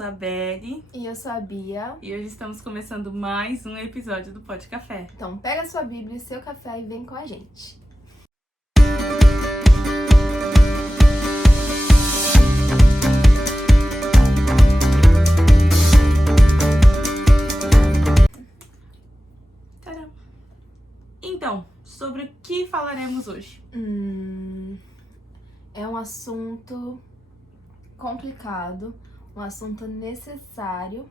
sou a Beli. E eu sou a Bia. E hoje estamos começando mais um episódio do Pode Café. Então pega a sua Bíblia e seu café e vem com a gente. Tcharam! Então, sobre o que falaremos hoje? É um assunto complicado, um assunto necessário.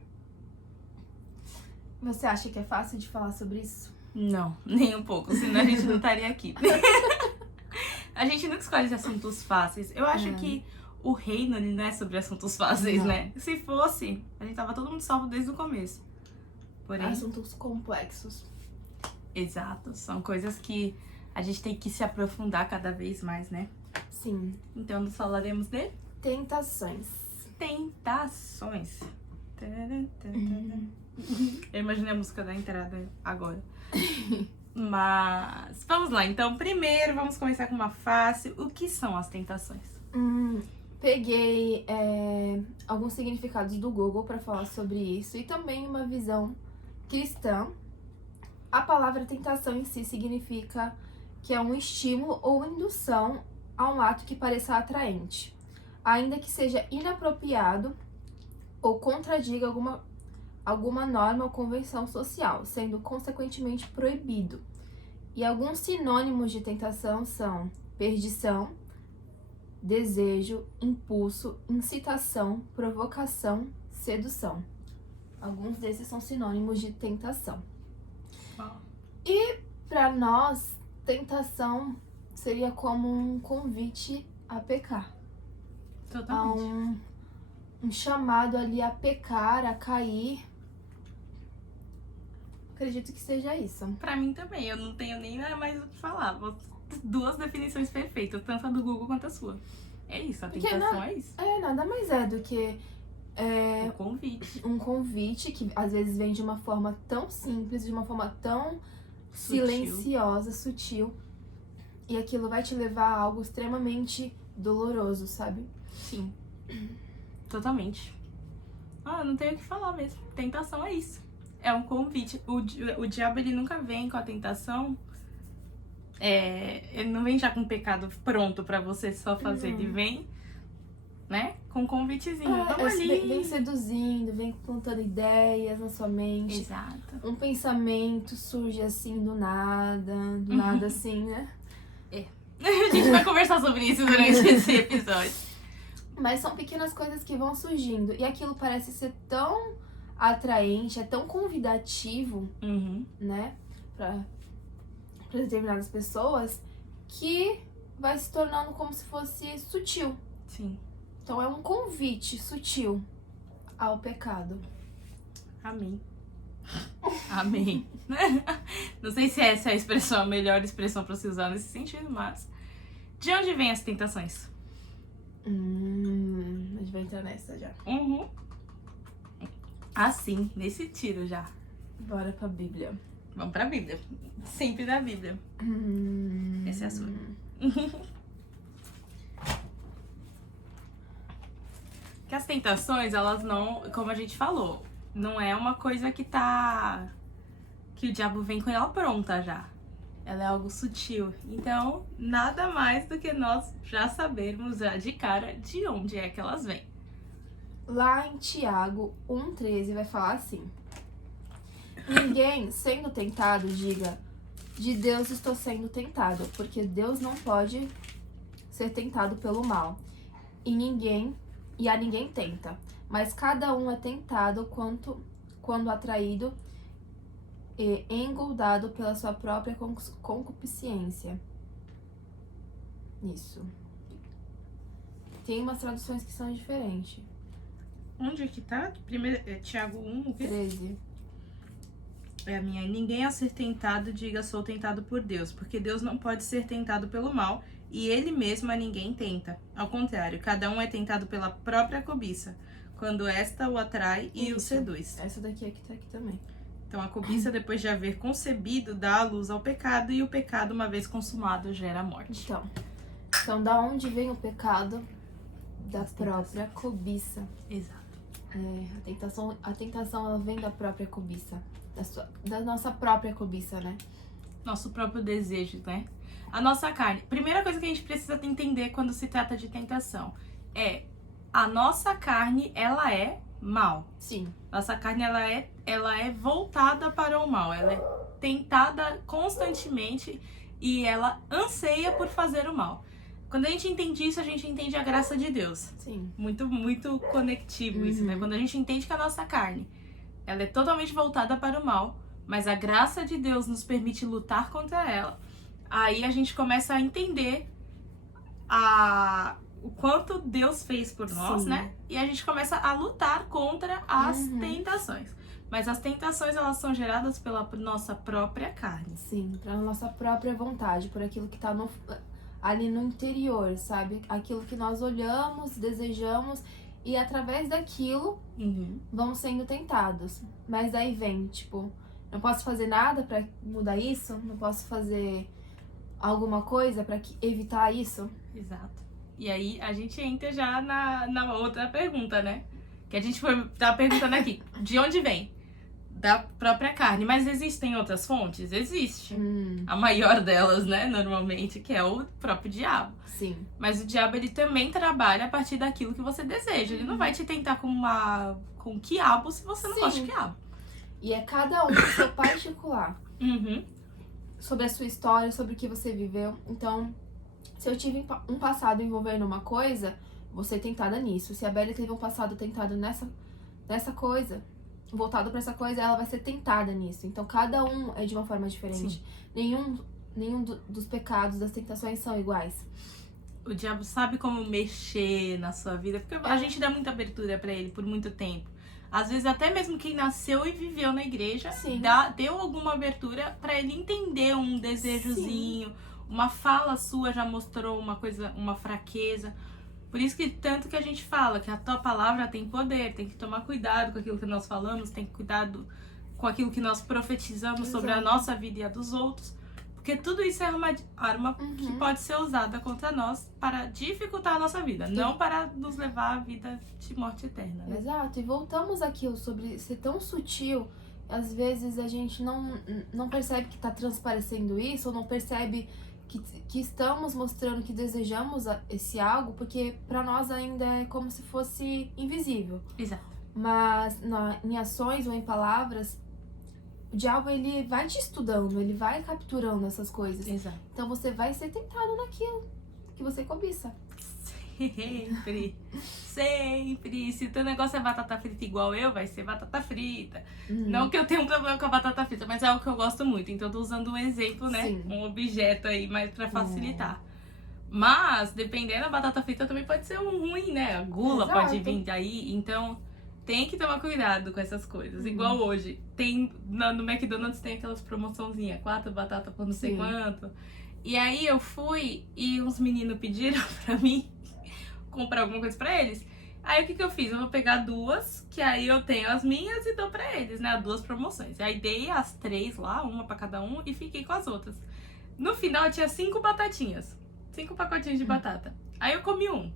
Você acha que é fácil de falar sobre isso? Não, nem um pouco, senão a gente não estaria aqui. A gente nunca escolhe assuntos fáceis. Eu acho que o reino ele não é sobre assuntos fáceis, né? Se fosse, a gente tava todo mundo salvo desde o começo. Porém, Assuntos complexos. exato, são coisas que a gente tem que se aprofundar cada vez mais, né? Sim. Então, nós falaremos de Tentações. tentações. Eu imaginei a música da entrada agora. Mas vamos lá, então primeiro vamos começar com uma fácil. O que são as tentações? Peguei alguns significados do Google para falar sobre isso e também uma visão cristã. A palavra tentação em si significa que é um estímulo ou indução a um ato que pareça atraente, ainda que seja inapropriado ou contradiga alguma norma ou convenção social, sendo consequentemente proibido. E alguns sinônimos de tentação são perdição, desejo, impulso, incitação, provocação, sedução. Alguns desses são sinônimos de tentação. E para nós, tentação seria como um convite a pecar. Totalmente. Um chamado ali a pecar, a cair. Acredito que seja isso. Pra mim também, eu não tenho nem mais o que falar. Duas definições perfeitas, tanto a do Google quanto a sua. É isso, a tentação é isso. Nada mais é do que Um convite. um convite que às vezes vem de uma forma tão simples, de uma forma tão silenciosa, sutil. E aquilo vai te levar a algo extremamente doloroso, sabe? Sim. Totalmente. Não tenho o que falar mesmo. Tentação é isso. É um convite. O diabo, ele nunca vem com a tentação. Ele não vem já com o pecado pronto pra você só fazer. Ele vem, né, com um convitezinho. Vamos ali. Vem seduzindo, vem plantando ideias na sua mente. Exato. Um pensamento surge assim do nada assim, né? A gente vai conversar sobre isso durante esse episódio. Mas são pequenas coisas que vão surgindo. E aquilo parece ser tão atraente, é tão convidativo, né? Pra determinadas pessoas, que vai se tornando como se fosse sutil. Sim. Então é um convite sutil ao pecado. Amém. Amém. Não sei se essa é a melhor expressão pra se usar nesse sentido, mas... De onde vêm as tentações? A gente vai entrar nessa já. Sim, nesse tiro já. Bora pra Bíblia. Vamos pra Bíblia. Sempre da Bíblia. Essa é a sua. Que as tentações, elas não... Como a gente falou, não é uma coisa que o diabo vem com ela pronta já. Ela é algo sutil. Então, nada mais do que nós já sabermos já de cara de onde é que elas vêm. Lá em Tiago 1,13 vai falar assim: ninguém sendo tentado diga, de Deus estou sendo tentado, porque Deus não pode ser tentado pelo mal. E a ninguém tenta, mas cada um é tentado quando atraído e engoldado pela sua própria concupiscência. Isso. Tem umas traduções que são diferentes. Onde é que tá? Primeiro, Tiago 1, o quê? 13. É a minha. Ninguém a ser tentado diga sou tentado por Deus, porque Deus não pode ser tentado pelo mal, e ele mesmo a ninguém tenta. Ao contrário, cada um é tentado pela própria cobiça, quando esta o atrai e o seduz. Essa daqui é que tá aqui também. Então a cobiça, depois de haver concebido, dá a luz ao pecado, e o pecado, uma vez consumado, gera a morte. Então da onde vem o pecado? Da própria cobiça. Exato. A tentação ela vem da própria cobiça. Da nossa própria cobiça, né? Nosso próprio desejo, né? A nossa carne. Primeira coisa que a gente precisa entender quando se trata de tentação é a nossa carne, ela é mal. Sim. Nossa carne, ela é voltada para o mal. Ela é tentada constantemente e ela anseia por fazer o mal. Quando a gente entende isso, a gente entende a graça de Deus. Sim. Muito conectivo isso, né? Quando a gente entende que a nossa carne, ela é totalmente voltada para o mal, mas a graça de Deus nos permite lutar contra ela, aí a gente começa a entender o quanto Deus fez por nós, Sim. né? E a gente começa a lutar contra as tentações. Mas as tentações, elas são geradas pela nossa própria carne. Sim, pela nossa própria vontade, por aquilo que tá ali no interior, sabe? Aquilo que nós olhamos, desejamos e através daquilo vamos sendo tentados. Mas aí vem, tipo, não posso fazer nada pra mudar isso? Não posso fazer alguma coisa pra evitar isso? Exato. E aí a gente entra já na outra pergunta, né? Que a gente tá perguntando aqui, de onde vem? Da própria carne. Mas existem outras fontes? Existe. A maior delas, né, normalmente, que é o próprio diabo. Sim. Mas o diabo, ele também trabalha a partir daquilo que você deseja. Ele não vai te tentar com quiabo se você não gosta de quiabo. E é cada um do seu particular. Uhum. Sobre a sua história, sobre o que você viveu. Então, se eu tive um passado envolvendo uma coisa, vou ser tentada nisso. Se a Belle teve um passado tentado nessa coisa, voltado pra essa coisa, ela vai ser tentada nisso. Então, cada um é de uma forma diferente. Nenhum dos pecados, das tentações são iguais. O diabo sabe como mexer na sua vida, porque a gente dá muita abertura pra ele por muito tempo. Às vezes até mesmo quem nasceu e viveu na igreja deu alguma abertura pra ele entender um desejozinho, uma fala sua já mostrou uma coisa, uma fraqueza. Por isso que tanto que a gente fala que a tua palavra tem poder, tem que tomar cuidado com aquilo que nós falamos, tem que cuidado com aquilo que nós profetizamos sobre a nossa vida e a dos outros. Porque tudo isso é uma arma que pode ser usada contra nós para dificultar a nossa vida, não para nos levar à vida de morte eterna, né? Exato, e voltamos àquilo sobre ser tão sutil, às vezes a gente não percebe que está transparecendo isso, ou não percebe que estamos mostrando que desejamos esse algo, porque para nós ainda é como se fosse invisível. Exato. Mas em ações ou em palavras, o diabo, ele vai te estudando, ele vai capturando essas coisas. Exato. Então você vai ser tentado naquilo que você cobiça. Sempre. Se o teu negócio é batata frita igual eu, vai ser batata frita. Não que eu tenha um problema com a batata frita, mas é algo que eu gosto muito. Então eu tô usando um exemplo, né? Sim. Um objeto aí, mais pra facilitar. Mas, dependendo, a batata frita também pode ser um ruim, né? A gula pode vir daí. Então, tem que tomar cuidado com essas coisas. Igual hoje, no McDonald's tem aquelas promoçãozinhas, 4 batatas por não sei quanto. E aí eu fui e uns meninos pediram pra mim comprar alguma coisa pra eles. Aí o que eu fiz? Eu vou pegar 2, que aí eu tenho as minhas e dou pra eles, né? 2 promoções. Aí dei as 3 lá, uma pra cada um, e fiquei com as outras. No final tinha 5 batatinhas. 5 pacotinhos de batata. Aí eu comi um.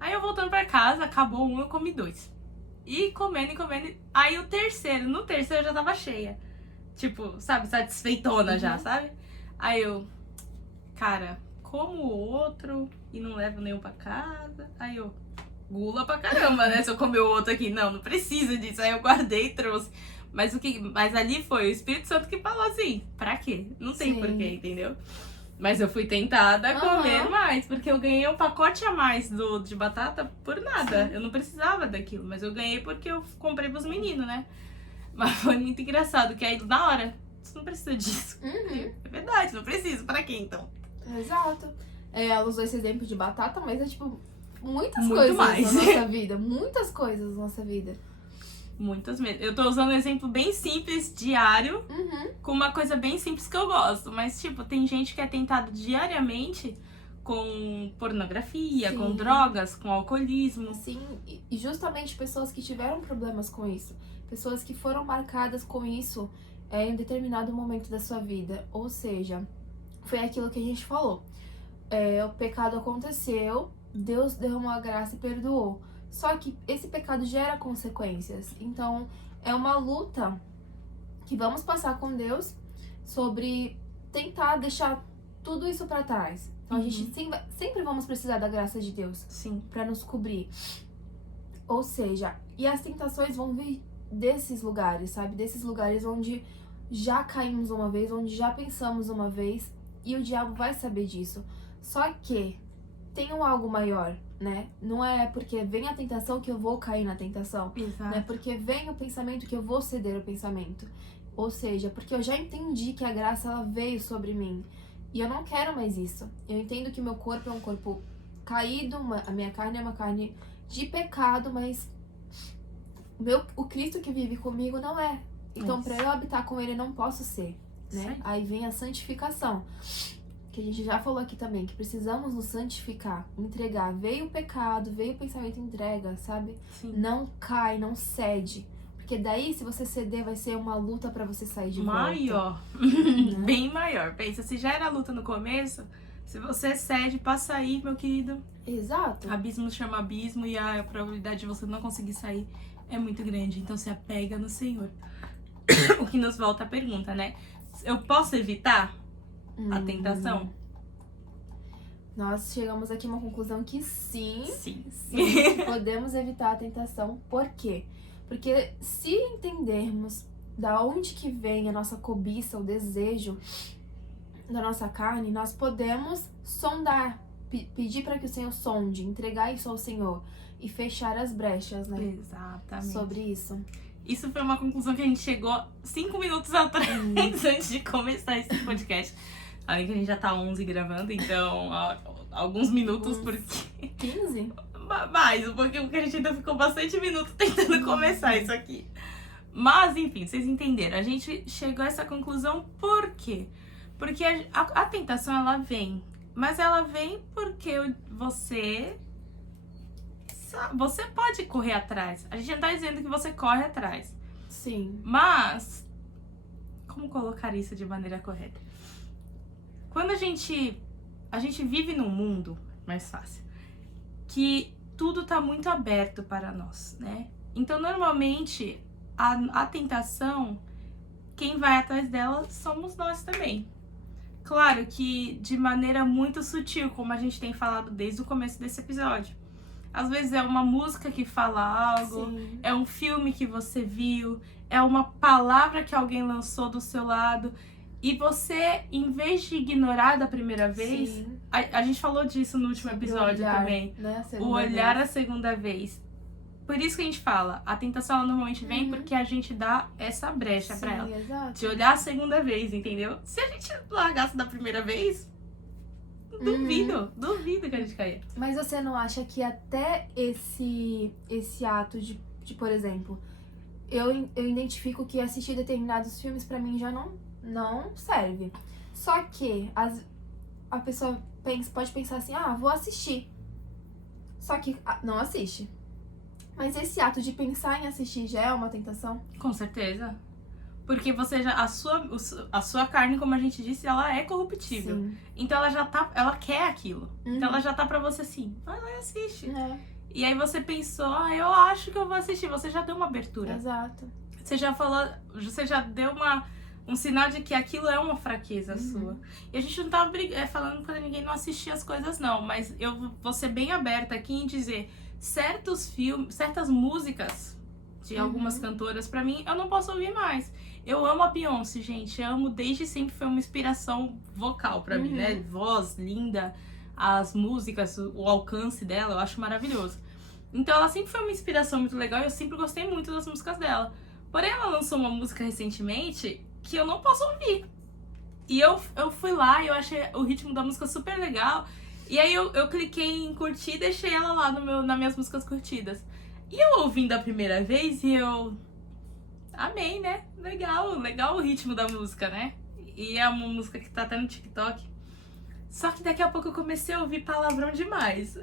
Aí eu voltando pra casa, acabou um, eu comi 2. E comendo. Aí no terceiro eu já tava cheia. Tipo, sabe, satisfeitona já, sabe? Aí eu, cara, como o outro e não levo nenhum pra casa. Aí eu, gula pra caramba, né? Se eu comer o outro aqui, não precisa disso. Aí eu guardei e trouxe. Mas ali foi o Espírito Santo que falou assim, pra quê? Não tem porquê, entendeu? Mas eu fui tentada a comer mais, porque eu ganhei um pacote a mais de batata por nada. Eu não precisava daquilo, mas eu ganhei porque eu comprei pros meninos, né? Mas foi muito engraçado, que aí na hora, você não precisa disso. É verdade, não preciso. Pra quê, então? Exato. Ela usou esse exemplo de batata, mas é tipo muitas Muito coisas mais na nossa vida. Muitas coisas na nossa vida. Muitas mesmo. Eu tô usando um exemplo bem simples, diário, com uma coisa bem simples que eu gosto. Mas, tipo, tem gente que é tentado diariamente com pornografia, com drogas, com alcoolismo. Sim, e justamente pessoas que tiveram problemas com isso. Pessoas que foram marcadas com isso em determinado momento da sua vida. Ou seja, foi aquilo que a gente falou. O pecado aconteceu, Deus derramou a graça e perdoou. Só que esse pecado gera consequências. Então, é uma luta que vamos passar com Deus sobre tentar deixar tudo isso pra trás. Então, a gente sempre vamos precisar da graça de Deus. Sim. Pra nos cobrir. Ou seja, e as tentações vão vir desses lugares, sabe? Desses lugares onde já caímos uma vez, onde já pensamos uma vez, e o diabo vai saber disso. Só que tem algo maior, né? Não é porque vem a tentação que eu vou cair na tentação. Exato. Não é porque vem o pensamento que eu vou ceder ao pensamento. Ou seja, porque eu já entendi que a graça ela veio sobre mim. E eu não quero mais isso. Eu entendo que meu corpo é um corpo caído, a minha carne é uma carne de pecado, mas o Cristo que vive comigo não é. Então, para eu habitar com ele, eu não posso ser, né? Sim. Aí vem a santificação, que a gente já falou aqui também, que precisamos nos santificar, entregar. Veio o pecado, veio o pensamento, entrega, sabe? Sim. Não cai, não cede. Porque daí, se você ceder, vai ser uma luta pra você sair de maior. volta. Bem maior. Pensa, se já era luta no começo, se você cede pra sair, meu querido, Exato. abismo chama abismo e a probabilidade de você não conseguir sair é muito grande. Então se apega no Senhor. O que nos volta a pergunta, né? Eu posso evitar a tentação? Nós chegamos aqui a uma conclusão que sim, Sim. podemos evitar a tentação. Por quê? Porque se entendermos da onde que vem a nossa cobiça, o desejo da nossa carne, nós podemos sondar, pedir para que o Senhor sonde, entregar isso ao Senhor e fechar as brechas, né? Exatamente. Sobre isso. Isso foi uma conclusão que a gente chegou 5 minutos atrás, antes de começar esse podcast. Além que a gente já tá 11 gravando, então alguns minutos, porque... 15? Mais um pouquinho, porque a gente ainda ficou bastante minutos tentando começar isso aqui. Mas, enfim, vocês entenderam. A gente chegou a essa conclusão por quê? Porque a tentação, ela vem. Mas ela vem porque você pode correr atrás. A gente não tá dizendo que você corre atrás. Sim. Mas, como colocar isso de maneira correta? Quando a gente vive num mundo, mais fácil, que tudo tá muito aberto para nós, né? Então, normalmente, a tentação, quem vai atrás dela somos nós também. Claro que de maneira muito sutil, como a gente tem falado desde o começo desse episódio. Às vezes é uma música que fala algo, Sim. é um filme que você viu, é uma palavra que alguém lançou do seu lado. E você, em vez de ignorar da primeira vez, Sim. a gente falou disso no último episódio olhar, também. Né? O olhar a segunda vez. Por isso que a gente fala, a tentação ela normalmente vem porque a gente dá essa brecha pra ela. Exato. De olhar a segunda vez, entendeu? Se a gente largasse da primeira vez, duvido que a gente caia. Mas você não acha que até esse ato de por exemplo, eu identifico que assistir determinados filmes pra mim já não serve. Só que a pessoa pode pensar assim, vou assistir. Só que não assiste. Mas esse ato de pensar em assistir já é uma tentação? Com certeza. Porque você já. A sua carne, como a gente disse, ela é corruptível. Sim. Então ela quer aquilo. Então ela já tá pra você assim, vai lá e assiste. É, E aí você pensou, eu acho que eu vou assistir. Você já deu uma abertura. exato. Você já falou, você já deu um sinal de que aquilo é uma fraqueza sua. E a gente não tá falando pra ninguém não assistir as coisas, não. Mas eu vou ser bem aberta aqui em dizer, certos filmes, certas músicas de algumas cantoras, pra mim, eu não posso ouvir mais. Eu amo a Beyoncé, gente. Eu amo desde sempre, foi uma inspiração vocal pra mim, né? Voz linda, as músicas, o alcance dela, eu acho maravilhoso. Então ela sempre foi uma inspiração muito legal e eu sempre gostei muito das músicas dela. Porém, ela lançou uma música recentemente que eu não posso ouvir. E eu fui lá e eu achei o ritmo da música super legal. E aí eu cliquei em curtir e deixei ela lá nas minhas músicas curtidas. E eu ouvindo a primeira vez e eu... amei, né? Legal o ritmo da música, né? E é uma música que tá até no TikTok. Só que daqui a pouco eu comecei a ouvir palavrão demais.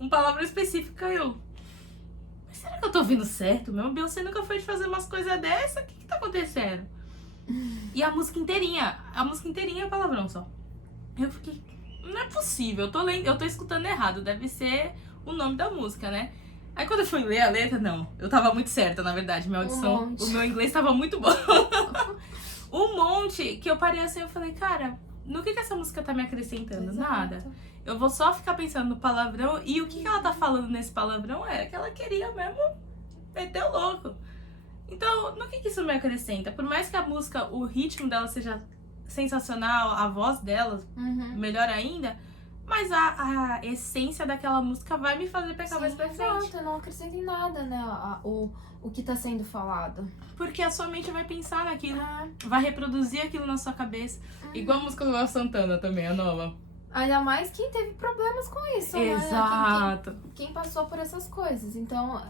Um palavrão específico eu... mas será que eu tô ouvindo certo mesmo? Beyoncé nunca foi de fazer umas coisas dessa? O que tá acontecendo? E a música inteirinha é palavrão só. Eu fiquei... não é possível, eu tô escutando errado. Deve ser o nome da música, né? Aí quando eu fui ler a letra, não, eu tava muito certa, na verdade, minha audição, monte. o meu inglês tava muito bom. Um monte que eu parei assim, eu falei, cara, no que essa música tá me acrescentando? Exato. Nada. Eu vou só ficar pensando no palavrão, e o que ela tá falando nesse palavrão é que ela queria mesmo meter o louco. Então, no que isso me acrescenta? Por mais que a música, o ritmo dela seja sensacional, a voz dela, Uhum. melhor ainda, mas a essência daquela música vai me fazer pegar mais pra frente. Exato, não acrescenta em nada, né? O que tá sendo falado. Porque a sua mente vai pensar naquilo, É. vai reproduzir aquilo na sua cabeça. Igual a música do Léo Santana também, a nova. Ainda mais quem teve problemas com isso, né? Exato. Quem passou por essas coisas. Então,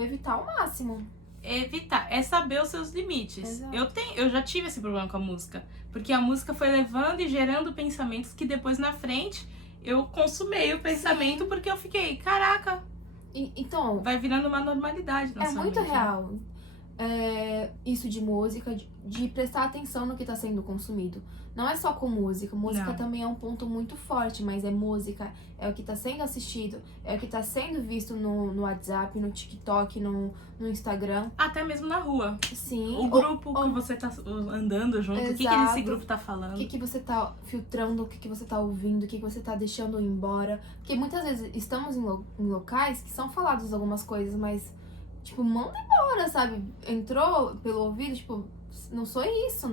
evitar ao máximo. Evitar, é saber os seus limites. Exato. Eu já tive esse problema com a música. Porque a música foi levando e gerando pensamentos que depois na frente eu consumei o pensamento porque eu fiquei, caraca, Então, vai virando uma normalidade na é sua muito mente. real. Isso de música, de prestar atenção no que está sendo consumido. Não é só com música. Música Não. também é um ponto muito forte, mas é música, é o que está sendo assistido, é o que está sendo visto no WhatsApp, no TikTok, no Instagram. Até mesmo na rua. Sim. O grupo que você tá andando junto, o que Exato. esse grupo tá falando. O que você tá filtrando, o que você tá ouvindo, o que você tá deixando ir embora. Porque muitas vezes estamos em locais que são falados algumas coisas, mas, tipo, manda embora, sabe? Entrou pelo ouvido, tipo, não sou isso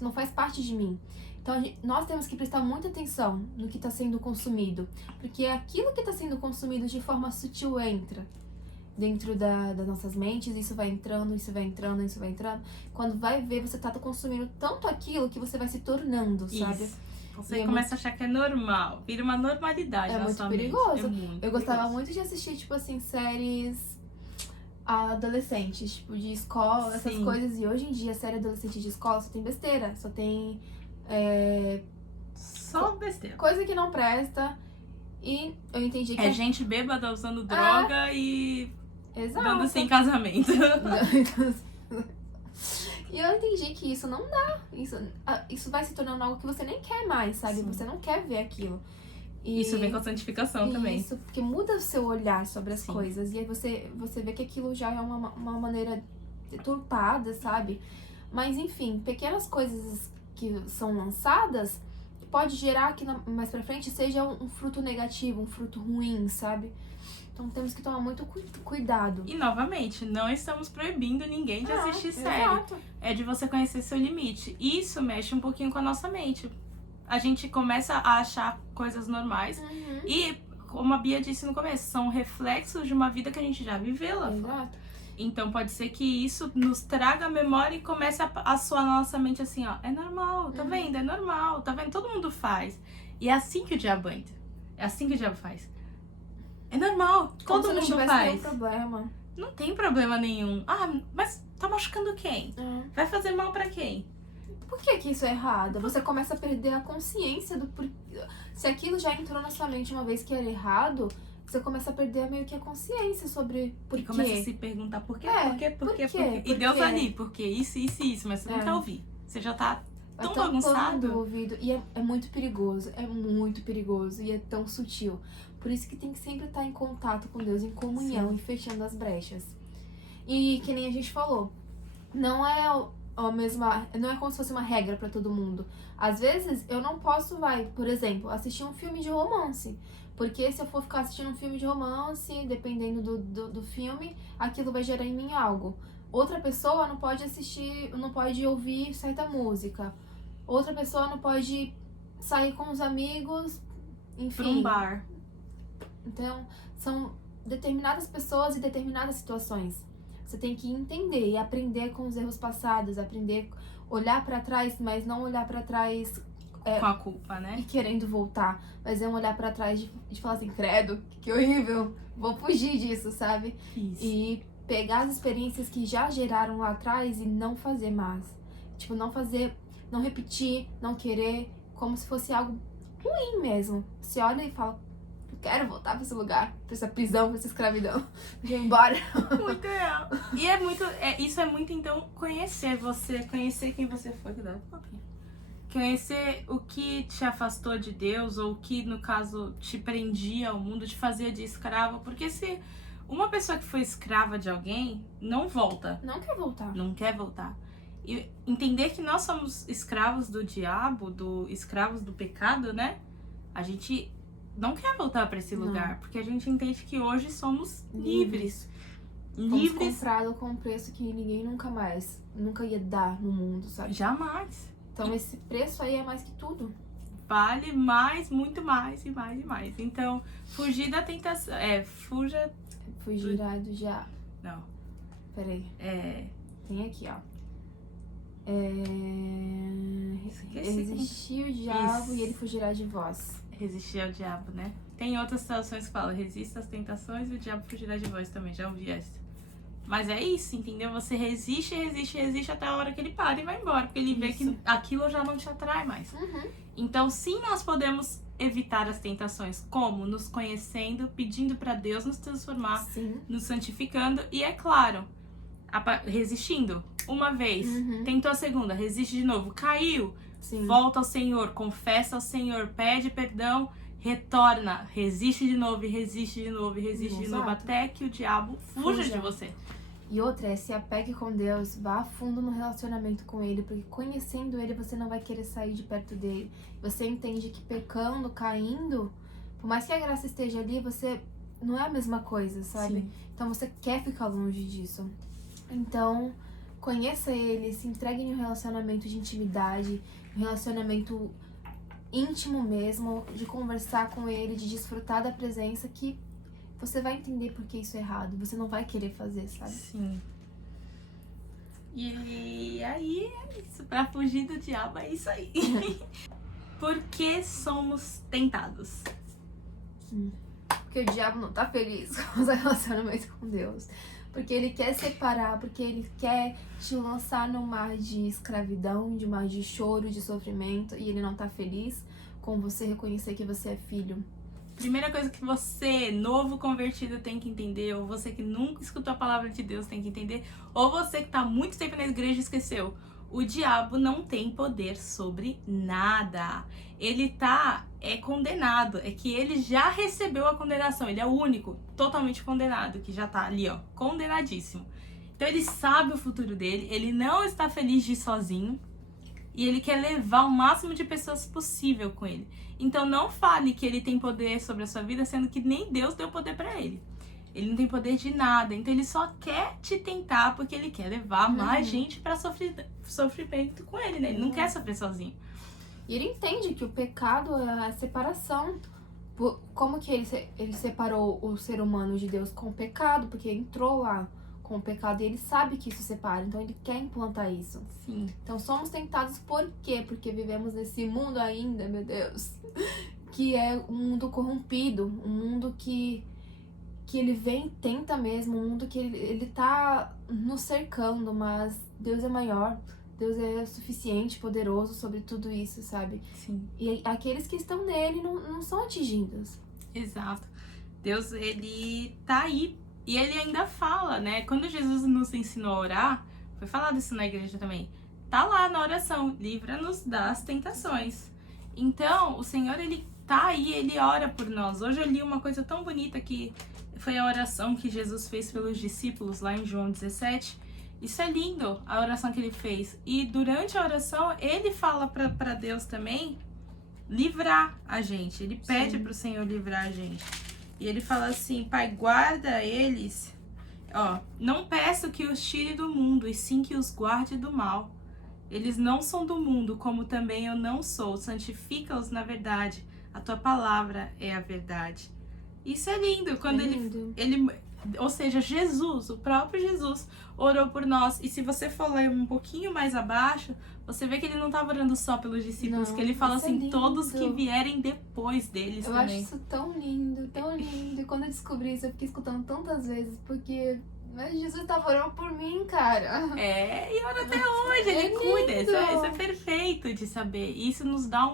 não faz parte de mim. Então, nós temos que prestar muita atenção no que tá sendo consumido. Porque aquilo que tá sendo consumido de forma sutil entra dentro das nossas mentes, isso vai entrando, isso vai entrando, isso vai entrando. Quando vai ver, você tá consumindo tanto aquilo que você vai se tornando, sabe? Isso. Você começa a achar que é normal, vira uma normalidade É na muito sua perigoso. mente. É muito Eu gostava perigoso. muito de assistir, tipo assim, séries adolescentes, tipo, de escola, essas Sim. coisas. E hoje em dia, série adolescente de escola só tem besteira, só tem Só besteira. coisa que não presta. E eu entendi que É gente bêbada usando droga e Exato. dando sem casamento. E eu entendi que isso não dá. Isso vai se tornando algo que você nem quer mais, sabe? Sim. Você não quer ver aquilo. E Isso vem com a santificação também. Isso, porque muda o seu olhar sobre as Sim. coisas. E aí você vê que aquilo já é uma maneira deturpada, sabe? Mas enfim, pequenas coisas que são lançadas pode gerar que mais pra frente seja um fruto negativo, um fruto ruim, sabe? Então temos que tomar muito cuidado. E novamente, não estamos proibindo ninguém de assistir série. Exato. É de você conhecer seu limite. Isso mexe um pouquinho com a nossa mente. A gente começa a achar coisas normais. Uhum. E, como a Bia disse no começo, são reflexos de uma vida que a gente já viveu lá fora. Exato. Então pode ser que isso nos traga a memória e comece a soar na nossa mente assim, ó. É normal, tá vendo? É normal, tá vendo? Todo mundo faz. E é assim que o diabo entra. É assim que o diabo faz. É normal, Como todo se não mundo tivesse faz. nenhum problema. Não tem problema nenhum. Ah, mas tá machucando quem? Vai fazer mal pra quem? Por que isso é errado? Você começa a perder a consciência do porquê. Se aquilo já entrou na sua mente uma vez que era errado, você começa a perder meio que a consciência sobre por E quê. começa a se perguntar por quê, É, por quê, por por quê, quê? por quê. Por E Deus quê? ali, porque isso, mas você não É. quer ouvir. Você já tá Vai tão tampando bagunçado. o ouvido. E é muito perigoso. É muito perigoso. E é tão sutil. Por isso que tem que sempre estar em contato com Deus, em comunhão Sim. e fechando as brechas. E que nem a gente falou, não é a mesma. Não é como se fosse uma regra pra todo mundo. Às vezes eu não posso, por exemplo, assistir um filme de romance. Porque se eu for ficar assistindo um filme de romance, dependendo do filme, aquilo vai gerar em mim algo. Outra pessoa não pode assistir, não pode ouvir certa música. Outra pessoa não pode sair com os amigos, enfim. Pra um bar. Então, são determinadas pessoas e determinadas situações. Você tem que entender e aprender com os erros passados, aprender a olhar pra trás, mas não olhar pra trás Com a culpa, né? e querendo voltar, mas é um olhar pra trás de falar assim, credo, que horrível, vou fugir disso, sabe? Isso. E pegar as experiências que já geraram lá atrás e não fazer mais. Tipo, não fazer, não repetir, não querer, como se fosse algo ruim mesmo. Você olha e fala, eu quero voltar pra esse lugar, pra essa prisão, pra essa escravidão, de ir embora. Muito real. E isso é muito, então, conhecer você, conhecer quem você foi. Cuidado, conhecer o que te afastou de Deus, ou o que, no caso, te prendia ao mundo, te fazia de escravo. Porque se Uma pessoa que foi escrava de alguém não volta, Não quer voltar. não quer voltar. E entender que nós somos escravos do diabo, escravos do pecado, né? A gente não quer voltar pra esse Não. lugar, porque a gente entende que hoje somos livres. Vamos Livres comprá-lo com um preço que ninguém nunca ia dar no mundo, sabe? jamais. Então esse preço aí é mais que tudo. Vale mais, muito mais e mais e mais. Então, fugir da tentação. Fugirá do diabo. Não. Peraí, tem aqui, ó. Esqueci Resistir o diabo Isso. e ele fugirá de vós. Resistir ao diabo, né? Tem outras traduções que falam: resista às tentações e o diabo fugirá de vós também. Já ouvi essa. Mas é isso, entendeu? Você resiste, resiste, resiste até a hora que ele para e vai embora. Porque ele vê Isso. que aquilo já não te atrai mais. Então, sim, nós podemos evitar as tentações. Como? Nos conhecendo, pedindo pra Deus nos transformar, Sim. nos santificando. E é claro, resistindo. Uma vez, tentou a segunda, resiste de novo, caiu, Sim. volta ao Senhor, confessa ao Senhor, pede perdão, retorna, resiste de novo, e resiste de novo, e resiste de novo, Exato. até que o diabo fuja de você. E outra é se apegue com Deus, vá a fundo no relacionamento com Ele, porque conhecendo Ele você não vai querer sair de perto dele. Você entende que pecando, caindo, por mais que a graça esteja ali, você não é a mesma coisa, sabe? Sim. Então você quer ficar longe disso. Então, conheça Ele, se entregue em um relacionamento de intimidade, um relacionamento íntimo mesmo, de conversar com Ele, de desfrutar da presença, que você vai entender por que isso é errado. Você não vai querer fazer, sabe? Sim. E aí é isso. Pra fugir do diabo é isso aí. Por que somos tentados? Porque o diabo não tá feliz com o seu relacionamento com Deus. Porque ele quer separar, porque ele quer te lançar num mar de escravidão, de mar de choro, de sofrimento, e ele não tá feliz com você reconhecer que você é filho. Primeira coisa que você, novo convertido, tem que entender, ou você que nunca escutou a palavra de Deus tem que entender, ou você que tá há muito tempo na igreja e esqueceu. O diabo não tem poder sobre nada. Ele tá condenado. É que ele já recebeu a condenação. Ele é o único totalmente condenado, que já tá ali, ó, condenadíssimo. Então ele sabe o futuro dele, ele não está feliz de ir sozinho. E ele quer levar o máximo de pessoas possível com ele. Então não fale que ele tem poder sobre a sua vida, sendo que nem Deus deu poder pra ele. Ele não tem poder de nada. Então ele só quer te tentar porque ele quer levar mais gente pra sofrimento com ele, né? Ele não quer sofrer sozinho. E ele entende que o pecado é a separação. Como que ele separou o ser humano de Deus com o pecado? Porque ele entrou lá com o pecado e ele sabe que isso separa. Então ele quer implantar isso. Sim. Então somos tentados por quê? Porque vivemos nesse mundo ainda, meu Deus, que é um mundo corrompido, um mundo que ele vem e tenta mesmo, um mundo que ele tá nos cercando, mas Deus é maior, Deus é suficiente, poderoso sobre tudo isso, sabe? Sim. E aqueles que estão nele não são atingidos. Exato. Deus, ele tá aí. E ele ainda fala, né? Quando Jesus nos ensinou a orar, foi falado isso na igreja também. Tá lá na oração, livra-nos das tentações. Então, o Senhor, ele tá aí, ele ora por nós. Hoje eu li uma coisa tão bonita que foi a oração que Jesus fez pelos discípulos lá em João 17. Isso é lindo, a oração que ele fez. E durante a oração, ele fala pra Deus também livrar a gente. Ele pede pro Senhor livrar a gente. E ele fala assim: Pai, guarda eles. Ó, não peço que os tire do mundo, e sim que os guarde do mal. Eles não são do mundo, como também eu não sou. Santifica-os na verdade. A tua palavra é a verdade. Isso é lindo. Quando ele, ou seja, Jesus, o próprio Jesus, orou por nós. E se você for ler um pouquinho mais abaixo, você vê que ele não estava orando só pelos discípulos, Não, que ele fala isso é assim, lindo. todos que vierem depois deles Eu também. acho isso tão lindo, tão lindo. E quando eu descobri isso, eu fiquei escutando tantas vezes, porque mas Jesus estava orando por mim, cara. É, e ora até hoje, ele cuida. Isso é perfeito de saber. E isso nos dá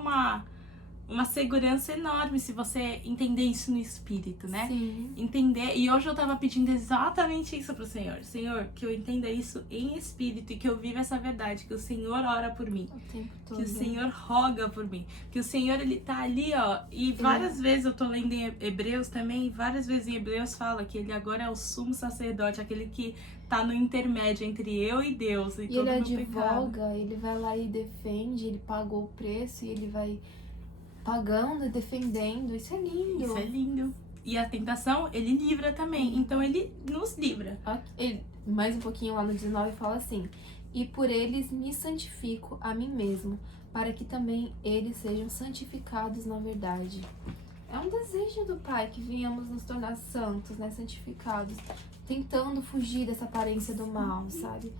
uma segurança enorme se você entender isso no espírito, né? Sim. Entender. E hoje eu tava pedindo exatamente isso pro Senhor. Senhor, que eu entenda isso em espírito e que eu viva essa verdade, que o Senhor ora por mim. O tempo todo. Que o Senhor roga por mim. Que o Senhor, ele tá ali, ó. E várias vezes eu tô lendo em Hebreus também, e várias vezes em Hebreus fala que ele agora é o sumo sacerdote, aquele que tá no intermédio entre eu e Deus e todo ele o meu pecado. advoga, ele vai lá e defende, ele pagou o preço e ele vai pagando e defendendo. Isso é lindo. Isso é lindo. E a tentação, ele livra também. Então ele nos livra. Ele, mais um pouquinho lá no 19 fala assim: e por eles me santifico a mim mesmo, para que também eles sejam santificados na verdade. É um desejo do Pai que venhamos nos tornar santos, né, santificados, tentando fugir dessa aparência do mal, sabe?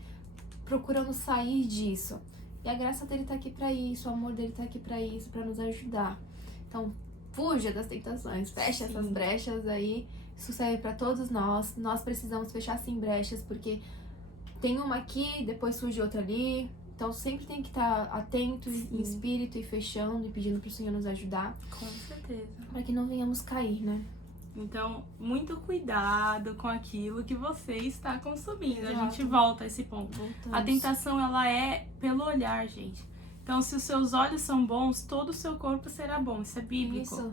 Procurando sair disso. E a graça dele tá aqui pra isso, o amor dele tá aqui pra isso, pra nos ajudar. Então, fuja das tentações, fecha essas brechas aí. Isso serve pra todos nós. Nós precisamos fechar sim brechas, porque tem uma aqui, depois surge outra ali. Então sempre tem que estar atento em espírito e fechando e pedindo pro Senhor nos ajudar. Com certeza. Para que não venhamos cair, né? Então, muito cuidado com aquilo que você está consumindo. Exato. A gente volta a esse ponto. Voltamos. A tentação, ela é pelo olhar, gente. Então, se os seus olhos são bons, todo o seu corpo será bom. Isso é bíblico. Isso.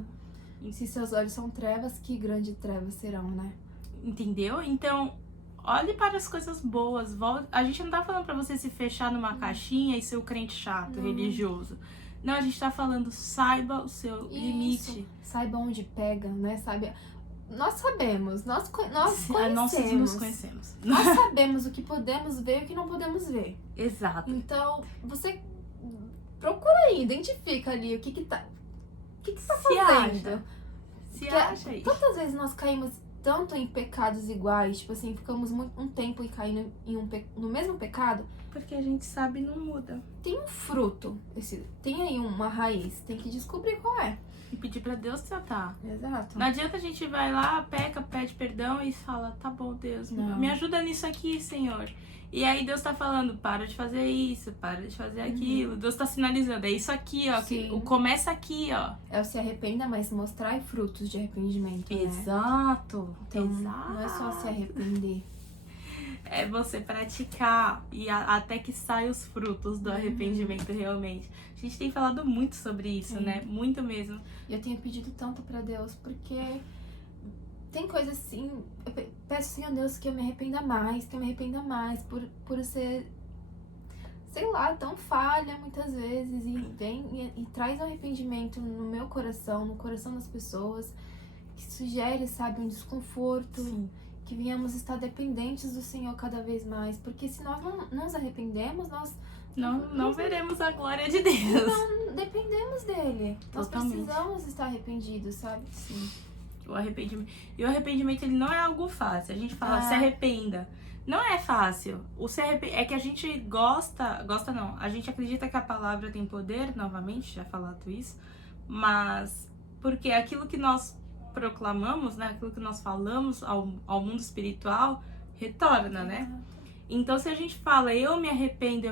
E se seus olhos são trevas, que grandes trevas serão, né? Entendeu? Então, olhe para as coisas boas. A gente não tá falando pra você se fechar numa caixinha e ser o crente chato, religioso. Não, a gente tá falando, saiba o seu limite. Saiba onde pega, né? Sabe? Nós sabemos, nós conhecemos. Nós nos conhecemos. Nós sabemos o que podemos ver e o que não podemos ver. Exato. Então, você procura aí, identifica ali o que tá fazendo. Se acha aí. Quantas vezes nós caímos tanto em pecados iguais, tipo assim, ficamos um tempo e caindo no mesmo pecado? Porque a gente sabe e não muda. Tem um fruto, tem aí uma raiz, tem que descobrir qual é. E pedir pra Deus tratar. Exato. Não adianta a gente vai lá, peca, pede perdão e fala, tá bom, Deus, Não. me ajuda nisso aqui, Senhor. E aí Deus tá falando, para de fazer isso, para de fazer aquilo. Deus tá sinalizando, é isso aqui, ó. Sim. Começa aqui, ó. É o se arrependa, mas mostrar frutos de arrependimento, né? Exato. Então, Exato. não é só se arrepender. É você praticar e até que saiam os frutos do arrependimento realmente. A gente tem falado muito sobre isso, né? Muito mesmo. E eu tenho pedido tanto pra Deus, porque tem coisas assim, eu peço assim a Deus que eu me arrependa mais, por ser, sei lá, tão falha muitas vezes, e vem e traz um arrependimento no meu coração, no coração das pessoas, que sugere, sabe, um desconforto. Sim. Que venhamos estar dependentes do Senhor cada vez mais. Porque se nós não nos arrependemos, nós não veremos a glória de Deus. não dependemos dele. Nós Totalmente. precisamos estar arrependidos, sabe? Sim. O arrependimento. E o arrependimento, ele não é algo fácil. A gente fala, se arrependa. Não é fácil. É que a gente gosta não. A gente acredita que a palavra tem poder, novamente, já falado isso. Mas, porque aquilo que nós proclamamos, né, aquilo que nós falamos ao mundo espiritual, retorna, né? Então, se a gente fala, eu me arrependo,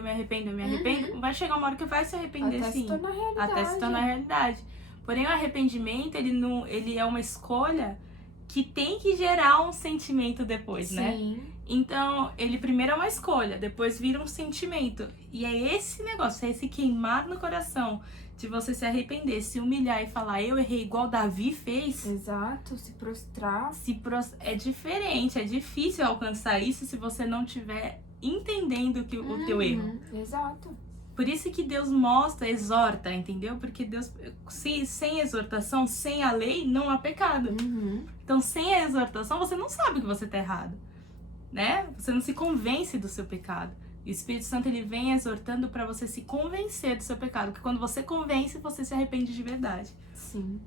vai chegar uma hora que vai se arrepender, Até sim. se tornar realidade. Até se tornar realidade. Porém, o arrependimento, ele é uma escolha que tem que gerar um sentimento depois, né? Sim. Então, ele primeiro é uma escolha, depois vira um sentimento. E é esse negócio, é esse queimar no coração de você se arrepender, se humilhar e falar, eu errei igual Davi fez. Exato, se prostrar. É diferente, é difícil alcançar isso se você não estiver entendendo o teu erro. Exato. Por isso que Deus mostra, exorta, entendeu? Porque Deus, sem exortação, sem a lei, não há pecado. Então, sem a exortação, você não sabe que você tá errado, né? Você não se convence do seu pecado. E o Espírito Santo, ele vem exortando para você se convencer do seu pecado. Porque quando você convence, você se arrepende de verdade. Sim.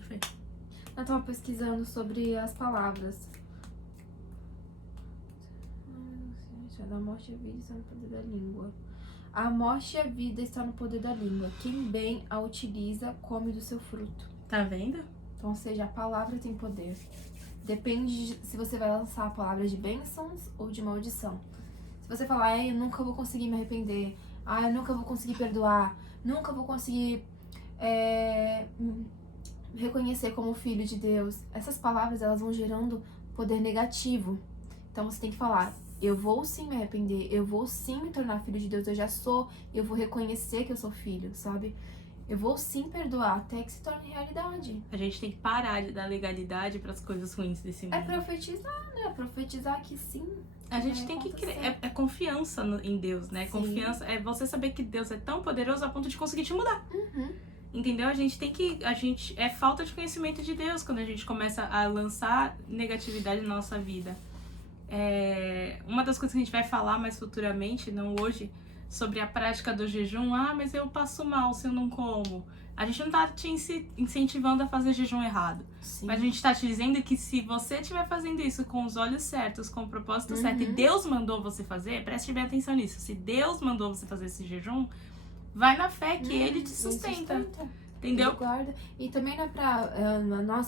Foi. Eu tava pesquisando sobre as palavras. Da morte e a vida está no poder da língua. A morte e a vida está no poder da língua. Quem bem a utiliza, come do seu fruto. Tá vendo? Então, ou seja, a palavra tem poder. Depende se você vai lançar a palavra de bênçãos ou de maldição. Se você falar, eu nunca vou conseguir me arrepender, eu nunca vou conseguir perdoar, nunca vou conseguir reconhecer como filho de Deus. Essas palavras, elas vão gerando poder negativo. Então você tem que falar, eu vou sim me arrepender, eu vou sim me tornar filho de Deus, eu já sou, eu vou reconhecer que eu sou filho, sabe? Eu vou sim perdoar até que se torne realidade. A gente tem que parar de dar legalidade pras coisas ruins desse mundo. É profetizar, né? Profetizar que sim. A gente tem que crer. É confiança em Deus, né? Sim. Confiança é você saber que Deus é tão poderoso a ponto de conseguir te mudar. Uhum. Entendeu? É falta de conhecimento de Deus quando a gente começa a lançar negatividade na nossa vida. Uma das coisas que a gente vai falar mais futuramente, não hoje, sobre a prática do jejum. Mas eu passo mal se eu não como. A gente não tá te incentivando a fazer jejum errado. Sim. Mas a gente tá te dizendo que se você estiver fazendo isso com os olhos certos, com o propósito certo, e Deus mandou você fazer, preste bem atenção nisso. Se Deus mandou você fazer esse jejum, vai na fé que Ele te sustenta. Entendeu? Ele guarda. E também não é pra,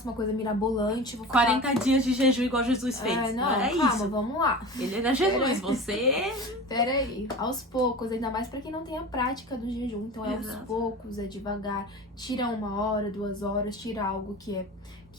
uma coisa mirabolante. Vou falar... 40 dias de jejum igual Jesus fez. Não, é calma, isso. Vamos lá. Ele era Jesus, você... Peraí, aos poucos, ainda mais pra quem não tem a prática do jejum. Então é Exato. aos poucos, é devagar. Tira 1 hora, 2 horas, tira algo que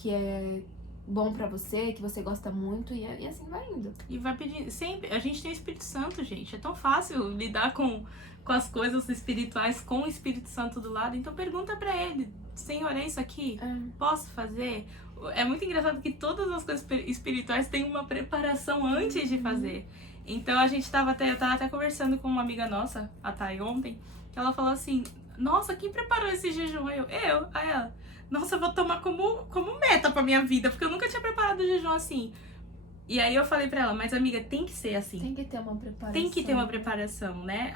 é bom pra você, que você gosta muito, e assim vai indo. E vai pedindo. Sempre. A gente tem o Espírito Santo, gente. É tão fácil lidar com as coisas espirituais com o Espírito Santo do lado. Então pergunta pra ele: Senhor, é isso aqui? Posso fazer? É muito engraçado que todas as coisas espirituais têm uma preparação antes de fazer. Então eu tava até conversando com uma amiga nossa, a Thay, ontem, que ela falou assim: nossa, quem preparou esse jejum? Eu. Aí ela: nossa, eu vou tomar como meta pra minha vida, porque eu nunca tinha preparado o jejum assim. E aí eu falei pra ela: mas amiga, tem que ser assim. Tem que ter uma preparação. Tem que ter uma preparação, né?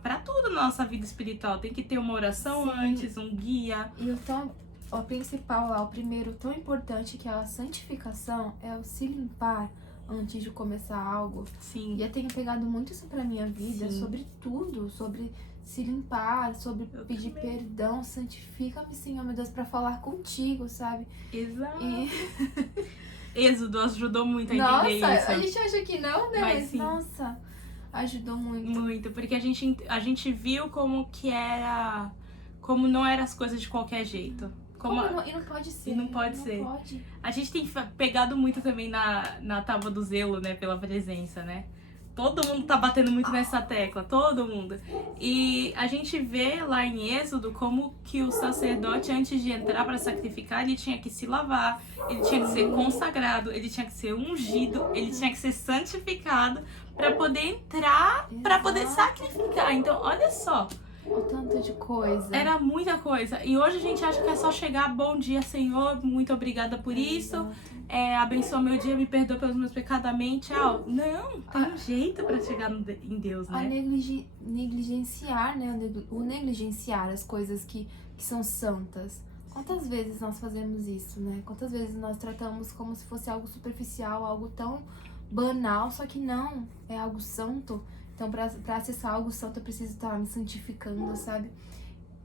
Pra tudo na nossa vida espiritual. Tem que ter uma oração antes, um guia. E o principal lá, o primeiro tão importante, que é a santificação, é o se limpar antes de começar algo. Sim. E eu tenho pegado muito isso pra minha vida, Sim. sobre tudo, sobre se limpar, sobre Eu pedir também. perdão, santifica-me, Senhor, meu Deus, pra falar contigo, sabe? Exato. E... Êxodo ajudou muito a Nossa, entender isso. a gente acha que não, né? Mas Mas sim. nossa, ajudou muito. Muito, porque a gente viu como que era... Como não eram as coisas de qualquer jeito. E não pode ser. E não pode ser. Pode. A gente tem pegado muito também na tábua do zelo, né? Pela presença, né? Todo mundo tá batendo muito nessa tecla, todo mundo. E a gente vê lá em Êxodo como que o sacerdote, antes de entrar para sacrificar, ele tinha que se lavar, ele tinha que ser consagrado, ele tinha que ser ungido, ele tinha que ser santificado para poder entrar, para poder sacrificar. Então, olha só. O tanto de coisa. Era muita coisa. E hoje a gente acha que é só chegar: bom dia, Senhor, muito obrigada por isso. Abençoa meu dia, me perdoa pelos meus pecados, amém, tchau. Não, tem um jeito pra chegar em Deus, né? Negligenciar, né? O negligenciar as coisas que são santas. Quantas vezes nós fazemos isso, né? Quantas vezes nós tratamos como se fosse algo superficial, algo tão banal, só que não, é algo santo. Então, pra acessar algo santo, eu preciso estar me santificando, sabe?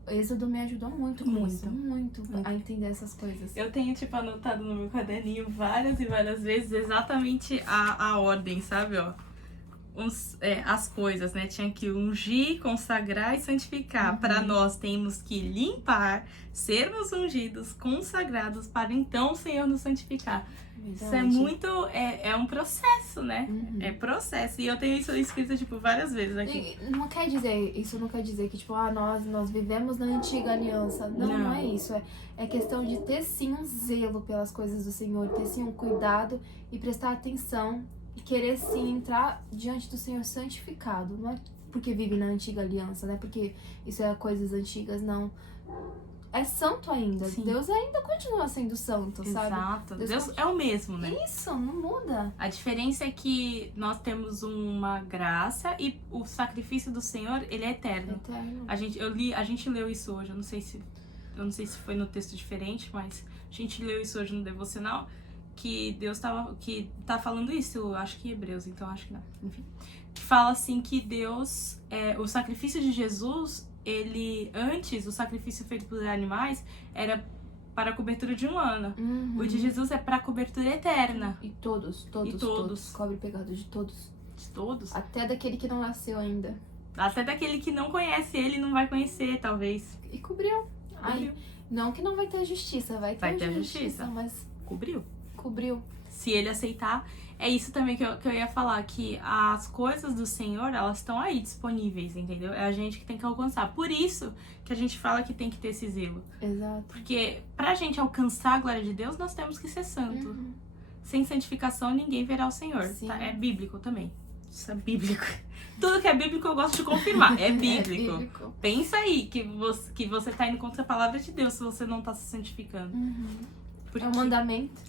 Êxodo me ajudou muito com isso, muito a entender essas coisas. Eu tenho, anotado no meu caderninho várias e várias vezes exatamente a ordem, sabe, ó? As coisas, né? Tinha que ungir, consagrar e santificar. Para nós temos que limpar, sermos ungidos, consagrados, para então o Senhor nos santificar. Verdade. Isso é muito... É um processo, né? É processo. E eu tenho isso escrito, várias vezes aqui. Isso não quer dizer que, nós vivemos na antiga aliança. Não é isso. É questão de ter, sim, um zelo pelas coisas do Senhor. Ter, sim, um cuidado e prestar atenção. E querer, sim, entrar diante do Senhor santificado. Não é porque vive na antiga aliança, né? Porque isso é coisas antigas, não. É santo ainda. Sim. Deus ainda continua sendo santo, sabe? Exato. Deus é o mesmo, né? Isso, não muda. A diferença é que nós temos uma graça e o sacrifício do Senhor, ele é eterno. Eterno. A gente leu isso hoje, eu não sei se foi no texto diferente, mas a gente leu isso hoje no devocional, que Deus tá falando isso, eu acho que em Hebreus, então acho que não, enfim. Fala assim que Deus, o sacrifício de Jesus, antes, o sacrifício feito por animais era para a cobertura de um ano. O de Jesus é para a cobertura eterna. E todos. Cobre o pecado de todos. De todos. Até daquele que não nasceu ainda. Até daquele que não conhece ele, não vai conhecer, talvez. E cobriu. Ai, não que não vai ter justiça, vai ter justiça, mas cobriu. Se ele aceitar, é isso também que eu ia falar, que as coisas do Senhor, elas estão aí disponíveis, entendeu? É a gente que tem que alcançar. Por isso que a gente fala que tem que ter esse zelo. Exato. Porque pra gente alcançar a glória de Deus, nós temos que ser santo. Uhum. Sem santificação, ninguém verá o Senhor. Tá? É bíblico também. Isso é bíblico. Tudo que é bíblico eu gosto de confirmar. É bíblico. É bíblico. Pensa aí que você tá indo contra a palavra de Deus se você não tá se santificando. Uhum. Porque É um mandamento.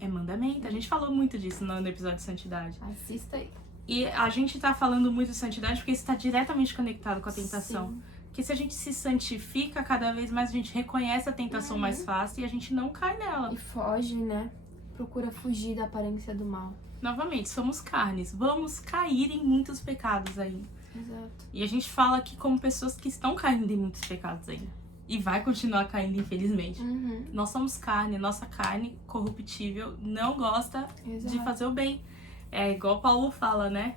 é mandamento. A gente falou muito disso no episódio de santidade. Assista aí. E a gente tá falando muito de santidade porque isso tá diretamente conectado com a tentação. Sim. Porque se a gente se santifica, cada vez mais a gente reconhece a tentação mais fácil e a gente não cai nela. E foge, né? Procura fugir da aparência do mal. Novamente, somos carnes. Vamos cair em muitos pecados ainda. Exato. E a gente fala aqui como pessoas que estão caindo em muitos pecados ainda. E vai continuar caindo, infelizmente. Uhum. Nós somos carne. Nossa carne corruptível não gosta Exato. de fazer o bem. É igual Paulo fala, né?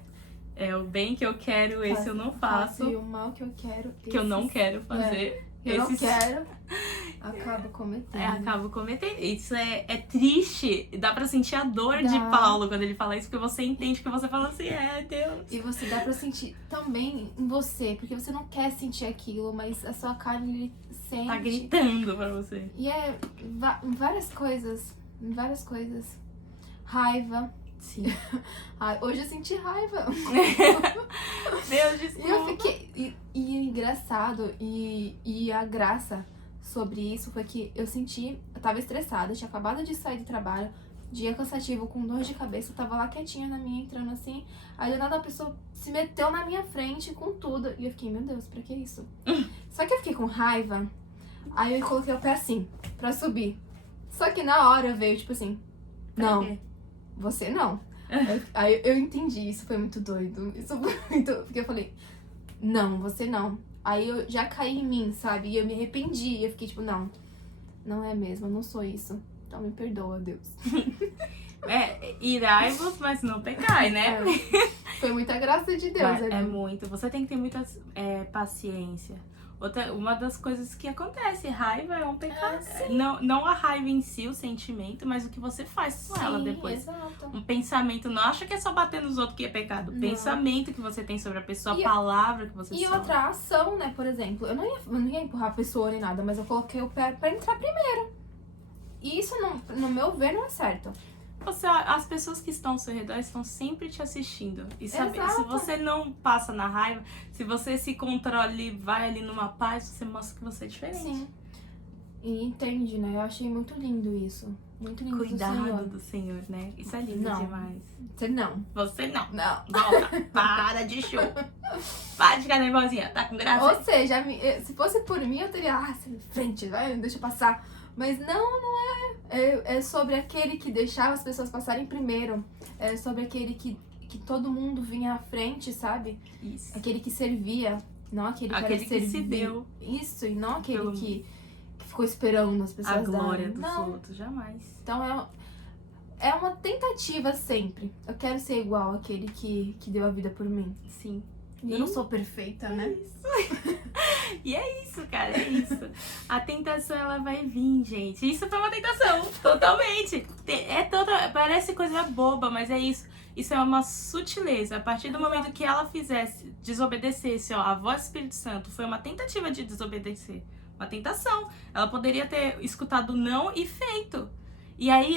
É o bem que eu quero, esse eu não faço. E o mal que eu quero, Que eu não quero fazer. Eu não quero. Acabo cometendo. Acabo cometendo. Isso é triste. Dá pra sentir a dor de Dá. Paulo quando ele fala isso, porque você entende que você fala assim, Deus. E você dá pra sentir também em você, porque você não quer sentir aquilo, mas a sua carne sente. Tá gritando pra você. E é em várias coisas. Em várias coisas. Raiva. Sim. Ai, hoje eu senti raiva. Deus, E desculpa. eu fiquei. E engraçado, e a graça sobre isso foi que eu tava estressada, eu tinha acabado de sair do trabalho, dia cansativo, com dor de cabeça, eu tava lá quietinha na minha, entrando assim, aí do nada a pessoa se meteu na minha frente com tudo, e eu fiquei, meu Deus, pra que isso? Só que eu fiquei com raiva, aí eu coloquei o pé assim, pra subir. Só que na hora veio, tipo assim, não, você não. Aí eu entendi, isso foi muito doido, isso foi muito, porque eu falei, não, você não. Aí eu já caí em mim, sabe? E eu me arrependi. E eu fiquei tipo, não é mesmo, eu não sou isso. Então me perdoa, Deus. Irai-vos, mas não pecai, né? Foi muita graça de Deus. É muito. Você tem que ter muita paciência. Uma das coisas que acontece, raiva é um pecado. Não a raiva em si, o sentimento, mas o que você faz com ela depois. Exato. Um pensamento, não acha que é só bater nos outros que é pecado. Não. Pensamento que você tem sobre a pessoa, E a palavra que você E solta. outra ação, né? Por exemplo, eu não ia empurrar a pessoa nem nada, mas eu coloquei o pé pra entrar primeiro. E isso, no meu ver, não é certo. As pessoas que estão ao seu redor estão sempre te assistindo. E sabe, Exato. se você não passa na raiva, se você se controla e vai ali numa paz, você mostra que você é diferente. Sim. E entende, né? Eu achei muito lindo isso. Muito lindo do Senhor. Cuidado do Senhor, né? Isso é lindo Não. demais. Você não. Você não. Não. Volta. Para de show. Para de ficar nervosinha. Tá com graça? Ou seja, se fosse por mim, eu teria, em frente, vai, deixa eu passar. Mas não é. É sobre aquele que deixava as pessoas passarem primeiro. É sobre aquele que todo mundo vinha à frente, sabe? Isso. Aquele que servia, não aquele que era que servir. se deu. Isso, e não aquele Pelo que ficou esperando as pessoas a glória darem. dos Não. outros, jamais. Então é uma tentativa sempre. Eu quero ser igual àquele que deu a vida por mim. Sim. E eu não sou perfeita, né? Isso. E é isso, cara, é isso. A tentação, ela vai vir, gente. Isso foi uma tentação, totalmente. Parece coisa boba, mas é isso. Isso é uma sutileza. A partir do momento que ela desobedecesse, a voz do Espírito Santo, foi uma tentativa de desobedecer. Uma tentação. Ela poderia ter escutado não e feito. E aí,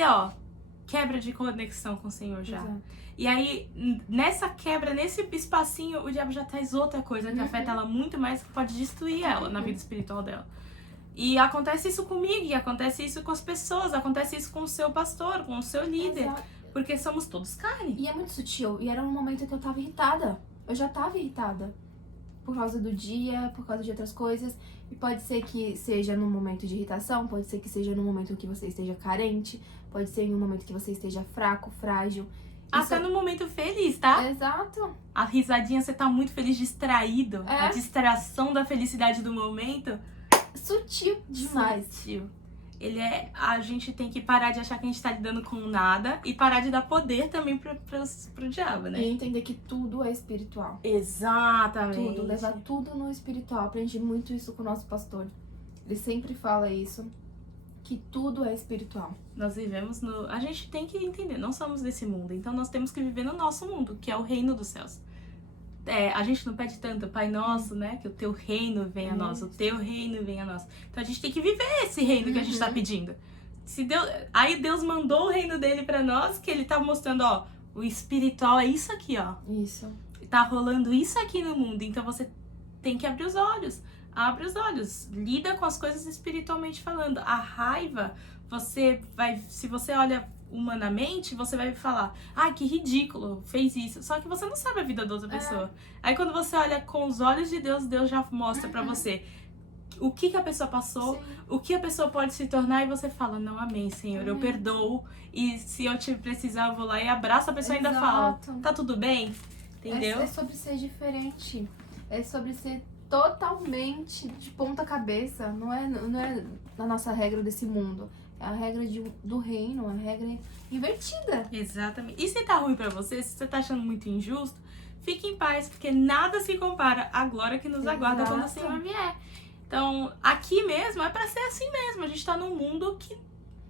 quebra de conexão com o Senhor já. Exato. E aí, nessa quebra, nesse espacinho, o diabo já traz outra coisa que afeta ela muito mais, que pode destruir ela na vida espiritual dela. E acontece isso comigo, e acontece isso com as pessoas, acontece isso com o seu pastor, com o seu líder. Exato. Porque somos todos carne. E é muito sutil. E era um momento que eu tava irritada. Eu já tava irritada. Por causa do dia, por causa de outras coisas. E pode ser que seja num momento de irritação, pode ser que seja num momento que você esteja carente, pode ser em um momento que você esteja fraco, frágil. Até no momento feliz, tá? Exato. A risadinha, você tá muito feliz, distraído. É. A distração da felicidade do momento. Sutil demais. Sutil. A gente tem que parar de achar que a gente tá lidando com nada e parar de dar poder também pro diabo, né? E entender que tudo é espiritual. Exatamente. Tudo, levar tudo no espiritual. Aprendi muito isso com o nosso pastor. Ele sempre fala isso, que tudo é espiritual. Nós vivemos no... A gente tem que entender, não somos desse mundo, então nós temos que viver no nosso mundo, que é o reino dos céus. A gente não pede tanto, Pai Nosso, né? Que o teu reino venha a nós, o teu reino venha a nós. Então a gente tem que viver esse reino que a gente tá pedindo. Aí Deus mandou o reino dele pra nós, que ele tá mostrando, ó, o espiritual é isso aqui, ó. Isso. Tá rolando isso aqui no mundo, então você tem que abrir os olhos. Abre os olhos, lida com as coisas espiritualmente falando. A raiva, se você olha humanamente, você vai falar, que ridículo, fez isso. Só que você não sabe a vida da outra pessoa. Aí quando você olha com os olhos de Deus, Deus já mostra pra você o que a pessoa passou, Sim. o que a pessoa pode se tornar, e você fala, não, amém, Senhor, eu perdoo. E se eu te precisar, eu vou lá e abraço a pessoa e ainda fala, tá tudo bem? Entendeu? É sobre ser diferente. É sobre ser totalmente de ponta cabeça. Não é a nossa regra desse mundo. É a regra do reino, a regra invertida. Exatamente. E se tá ruim pra você, se você tá achando muito injusto, fique em paz, porque nada se compara à glória que nos aguarda quando o Senhor vier. Então, aqui mesmo é pra ser assim mesmo. A gente tá num mundo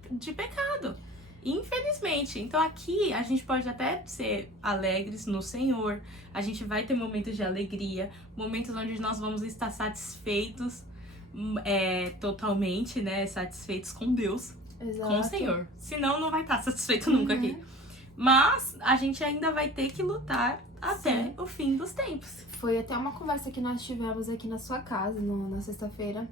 de pecado. Infelizmente. Então aqui a gente pode até ser alegres no Senhor. A gente vai ter momentos de alegria, momentos onde nós vamos estar satisfeitos totalmente, né? Satisfeitos com Deus, com o Senhor. Senão não vai estar satisfeito nunca aqui. Mas a gente ainda vai ter que lutar até o fim dos tempos. Foi até uma conversa que nós tivemos aqui na sua casa, na sexta-feira,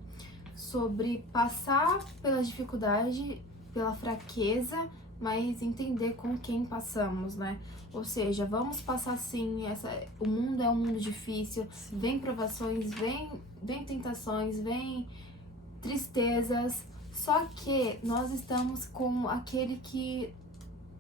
sobre passar pela dificuldade, pela fraqueza, mas entender com quem passamos, né? Ou seja, vamos passar sim, o mundo é um mundo difícil, vem provações, vem tentações, vem tristezas, só que nós estamos com aquele que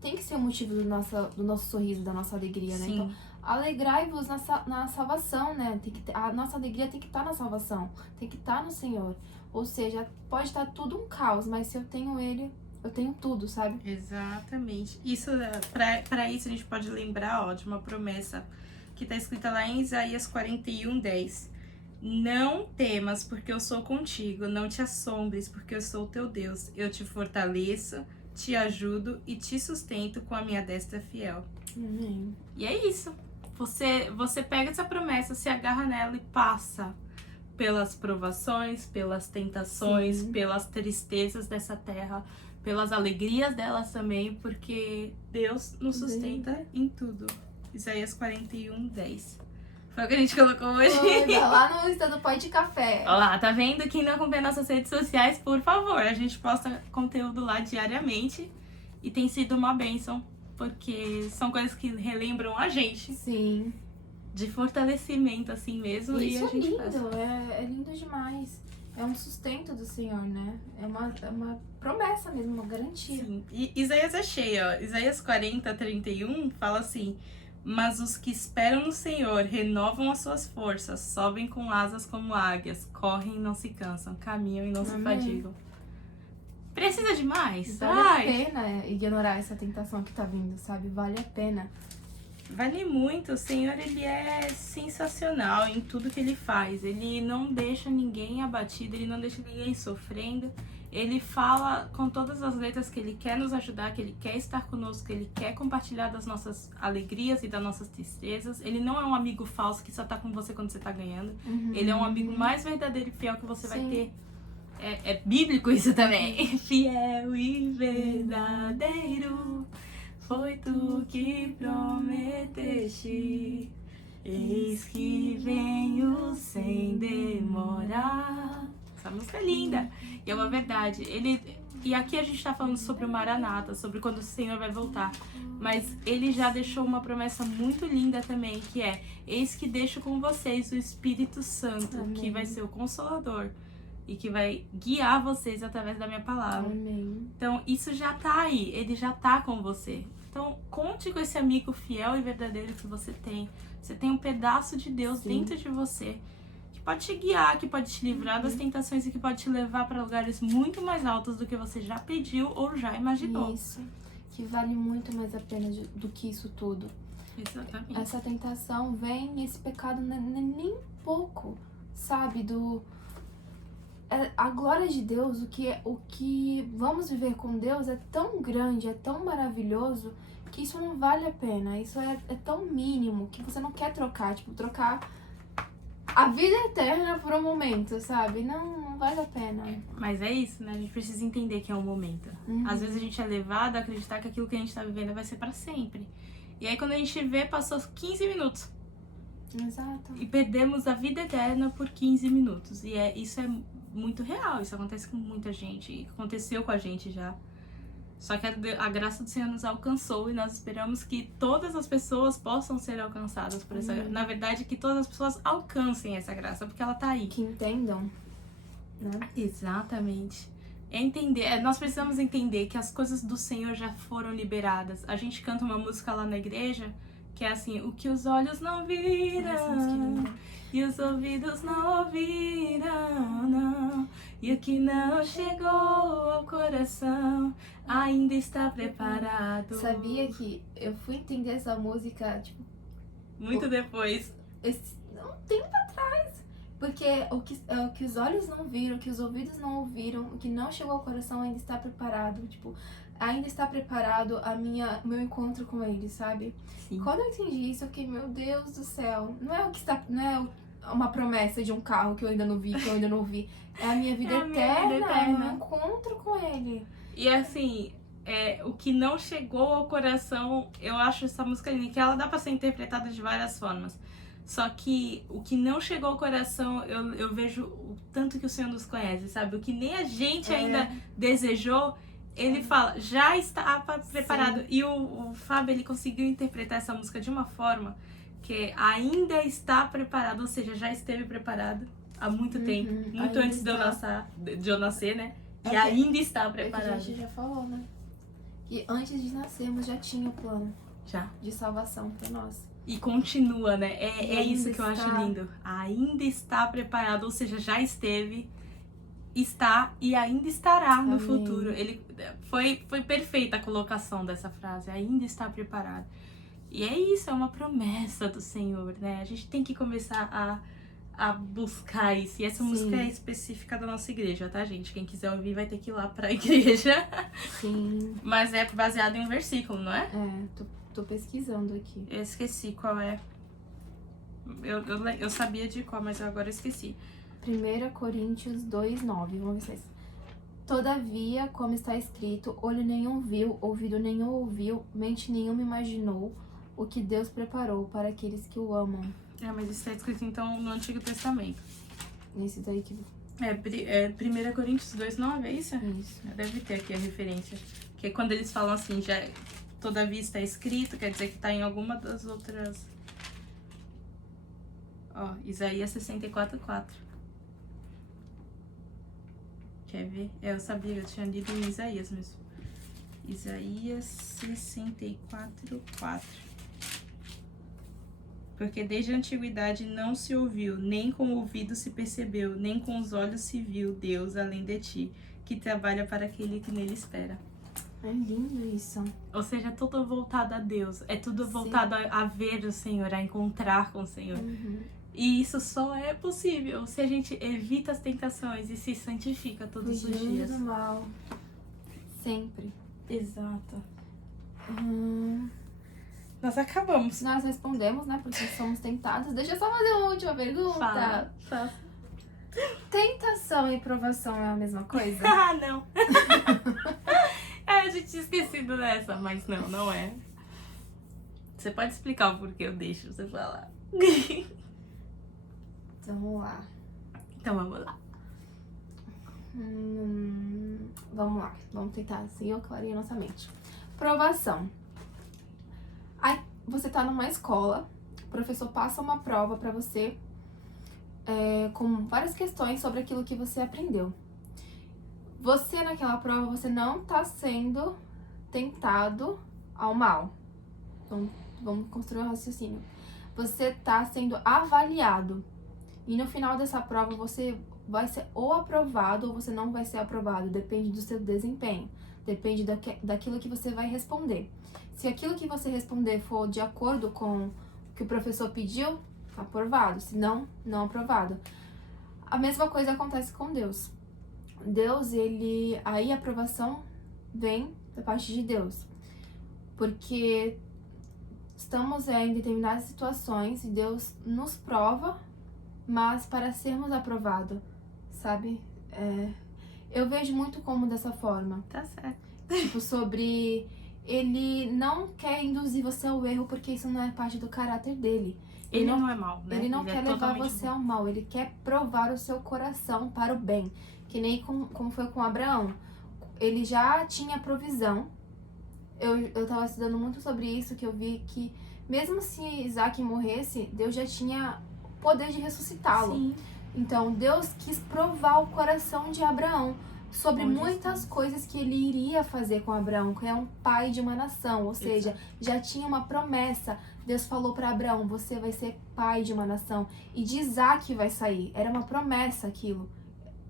tem que ser o motivo do nosso sorriso, da nossa alegria, né? Sim. Então, alegrai-vos na salvação, né? A nossa alegria tem que estar na salvação, tem que estar no Senhor. Ou seja, pode estar tudo um caos, mas se eu tenho Ele, eu tenho tudo, sabe? Exatamente. Isso, para isso a gente pode lembrar, de uma promessa que tá escrita lá em Isaías 41:10. Não temas, porque eu sou contigo. Não te assombres, porque eu sou o teu Deus. Eu te fortaleço, te ajudo e te sustento com a minha destra fiel. Amém. E é isso. Você pega essa promessa, se agarra nela e passa pelas provações, pelas tentações, pelas tristezas dessa terra, pelas alegrias delas também, porque Deus nos sustenta em tudo. Isaías 41:10. Foi o que a gente colocou hoje. Vai lá no Insta do Pó de Café. Olha lá, tá vendo? Quem não acompanha nossas redes sociais, por favor, a gente posta conteúdo lá diariamente e tem sido uma bênção, porque são coisas que relembram a gente. Sim. De fortalecimento, assim mesmo. Isso e a gente faz. é lindo demais. É um sustento do Senhor, né? É uma promessa mesmo, uma garantia. Sim. E Isaías é cheio, ó. Isaías 40:31 fala assim: mas os que esperam no Senhor renovam as suas forças, sobem com asas como águias, correm e não se cansam, caminham e não se fadigam. Precisa de mais? Vale a pena ignorar essa tentação que tá vindo, sabe? Vale a pena. Vale muito. O Senhor, ele é sensacional em tudo que ele faz. Ele não deixa ninguém abatido, ele não deixa ninguém sofrendo. Ele fala com todas as letras que ele quer nos ajudar, que ele quer estar conosco, que ele quer compartilhar das nossas alegrias e das nossas tristezas. Ele não é um amigo falso que só tá com você quando você tá ganhando. Ele é um amigo mais verdadeiro e fiel que você vai ter. É bíblico isso também. Fiel e verdadeiro, foi tu que prometeste. Eis que venho sem demorar. Essa música é linda. E é uma verdade. E aqui a gente tá falando sobre o Maranata, sobre quando o Senhor vai voltar. Mas ele já deixou uma promessa muito linda também, que é: eis que deixo com vocês o Espírito Santo, que vai ser o Consolador e que vai guiar vocês através da minha palavra. Amém. Então, isso já tá aí, ele já tá com você. Então, conte com esse amigo fiel e verdadeiro que você tem. Você tem um pedaço de Deus dentro de você, que pode te guiar, que pode te livrar das tentações e que pode te levar para lugares muito mais altos do que você já pediu ou já imaginou. Isso, que vale muito mais a pena do que isso tudo. Exatamente. Essa tentação vem, esse pecado nem pouco, sabe, a glória de Deus, o que vamos viver com Deus é tão grande, é tão maravilhoso, que isso não vale a pena. Isso é tão mínimo que você não quer trocar. Tipo, trocar a vida eterna por um momento, sabe? Não vale a pena. Mas é isso, né? A gente precisa entender que é um momento. Às vezes a gente é levado a acreditar que aquilo que a gente tá vivendo vai ser pra sempre. E aí quando a gente vê, passou 15 minutos. Exato. E perdemos a vida eterna por 15 minutos. E isso é muito real, isso acontece com muita gente. E aconteceu com a gente já. Só que a graça do Senhor nos alcançou e nós esperamos que todas as pessoas possam ser alcançadas por essa graça. Na verdade, que todas as pessoas alcancem essa graça, porque ela tá aí. Que entendam, né? Exatamente. Nós precisamos entender que as coisas do Senhor já foram liberadas. A gente canta uma música lá na igreja que é assim: o que os olhos não viram e os ouvidos não ouviram, não, e o que não chegou ao coração ainda está preparado. Sabia que eu fui entender essa música, tipo, muito depois. Um tempo atrás. Porque o que os olhos não viram, o que os ouvidos não ouviram, o que não chegou ao coração ainda está preparado. Tipo, ainda está preparado meu encontro com ele, sabe? Sim. Quando eu entendi isso, eu fiquei, meu Deus do céu, não é uma promessa de um carro que eu ainda não vi, que eu ainda não vi. É a minha vida eterna, é o meu encontro com ele. E assim, o que não chegou ao coração, eu acho essa música linda, que ela dá pra ser interpretada de várias formas. Só que o que não chegou ao coração, eu vejo o tanto que o Senhor nos conhece, sabe? O que nem a gente ainda desejou, ele fala, já está preparado. Sim. E o Fábio, ele conseguiu interpretar essa música de uma forma que ainda está preparado, ou seja, já esteve preparado há muito tempo, muito ainda antes de eu nascer, né? E ainda está preparado. A gente já falou, né? Que antes de nascermos já tinha o plano de salvação para nós. E continua, né? É isso que eu acho lindo. Ainda está preparado, ou seja, já esteve, está e ainda estará no futuro. Foi perfeita a colocação dessa frase, ainda está preparado. E é isso, é uma promessa do Senhor, né? A gente tem que começar a buscar isso. E essa música é específica da nossa igreja, tá, gente? Quem quiser ouvir vai ter que ir lá pra igreja. Sim. Mas é baseado em um versículo, não é? Tô pesquisando aqui. Eu esqueci qual é. Eu sabia de qual, mas eu agora esqueci. 1 Coríntios 2:9. Vamos ver se é isso. Todavia, como está escrito, olho nenhum viu, ouvido nenhum ouviu, mente nenhuma imaginou o que Deus preparou para aqueles que o amam. Mas isso está escrito então no Antigo Testamento. Esse daí que... 1 Coríntios 2:9, é isso? Isso. Deve ter aqui a referência. Que é quando eles falam assim, já todavia está escrito, quer dizer que está em alguma das outras... Ó, Isaías 64:4. Quer ver? Eu sabia, eu tinha lido em Isaías mesmo. Isaías 64:4. Porque desde a antiguidade não se ouviu, nem com o ouvido se percebeu, nem com os olhos se viu Deus além de ti, que trabalha para aquele que nele espera. É lindo isso. Ou seja, é tudo voltado a Deus. É tudo voltado a ver o Senhor, a encontrar com o Senhor. E isso só é possível se a gente evita as tentações e se santifica todos os dias. Do mal. Sempre. Exato. Nós acabamos. Nós respondemos, né? Porque somos tentados. Deixa eu só fazer uma última pergunta. Fala. Tentação e provação é a mesma coisa? Ah, não. Eu já tinha esquecido dessa, mas não é. Você pode explicar o porquê eu deixo você falar. Então vamos lá. Vamos lá. Vamos tentar assim eu clarear nossa mente. Provação. Aí você tá numa escola, o professor passa uma prova pra você com várias questões sobre aquilo que você aprendeu. Você naquela prova, você não tá sendo tentado ao mal. Então, vamos construir um raciocínio. Você tá sendo avaliado. E no final dessa prova, você vai ser ou aprovado ou você não vai ser aprovado. Depende do seu desempenho. Depende daquilo que você vai responder. Se aquilo que você responder for de acordo com o que o professor pediu, aprovado. Se não, não aprovado. A mesma coisa acontece com Deus. Deus, aí a aprovação vem da parte de Deus. Porque estamos em determinadas situações e Deus nos prova, mas para sermos aprovados, sabe? Eu vejo muito como dessa forma. Tá certo. Tipo, sobre ele não quer induzir você ao erro porque isso não é parte do caráter dele. Ele não é mal, né? Ele não Ele quer é levar totalmente você bom. ao mal, ele quer provar o seu coração para o bem. Que nem como foi com Abraão. Ele já tinha provisão. Eu tava estudando muito sobre isso, que eu vi que mesmo se Isaac morresse, Deus já tinha poder de ressuscitá-lo. Sim. Então, Deus quis provar o coração de Abraão sobre Onde muitas estamos. coisas que ele iria fazer com Abraão, que é um pai de uma nação, ou seja, já tinha uma promessa. Deus falou para Abraão, você vai ser pai de uma nação, e de Isaac vai sair. Era uma promessa aquilo.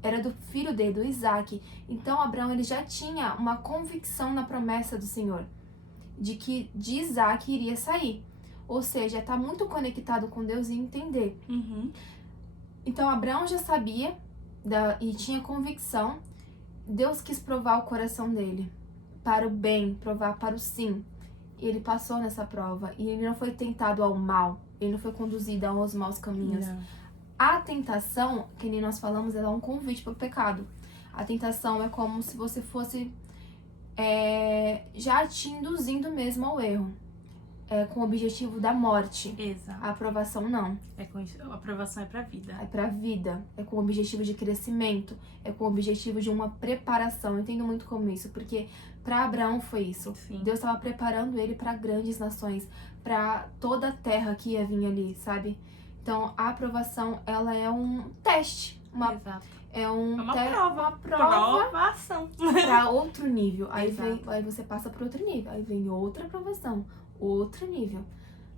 Era do filho dele, do Isaac. Então, Abraão ele já tinha uma convicção na promessa do Senhor, de que de Isaac iria sair. Ou seja, está muito conectado com Deus e entender. Uhum. Então, Abraão já sabia e tinha convicção. Deus quis provar o coração dele para o bem, provar para o sim. E ele passou nessa prova. E ele não foi tentado ao mal. Ele não foi conduzido aos maus caminhos. Não. A tentação, que nem nós falamos, ela é um convite para o pecado. A tentação é como se você fosse já te induzindo mesmo ao erro. Com o objetivo da morte. Exato. A aprovação não. Com isso. A aprovação é pra vida. É pra vida. É com o objetivo de crescimento. É com o objetivo de uma preparação. Eu entendo muito como isso. Porque pra Abraão foi isso. Sim. Deus estava preparando ele para grandes nações. Pra toda a terra que ia vir ali, sabe? Então, a aprovação, ela é um teste. Exato. É uma prova. uma prova Provação. para outro nível. Aí Exato. aí você passa para outro nível. Aí vem outra aprovação. Outro nível.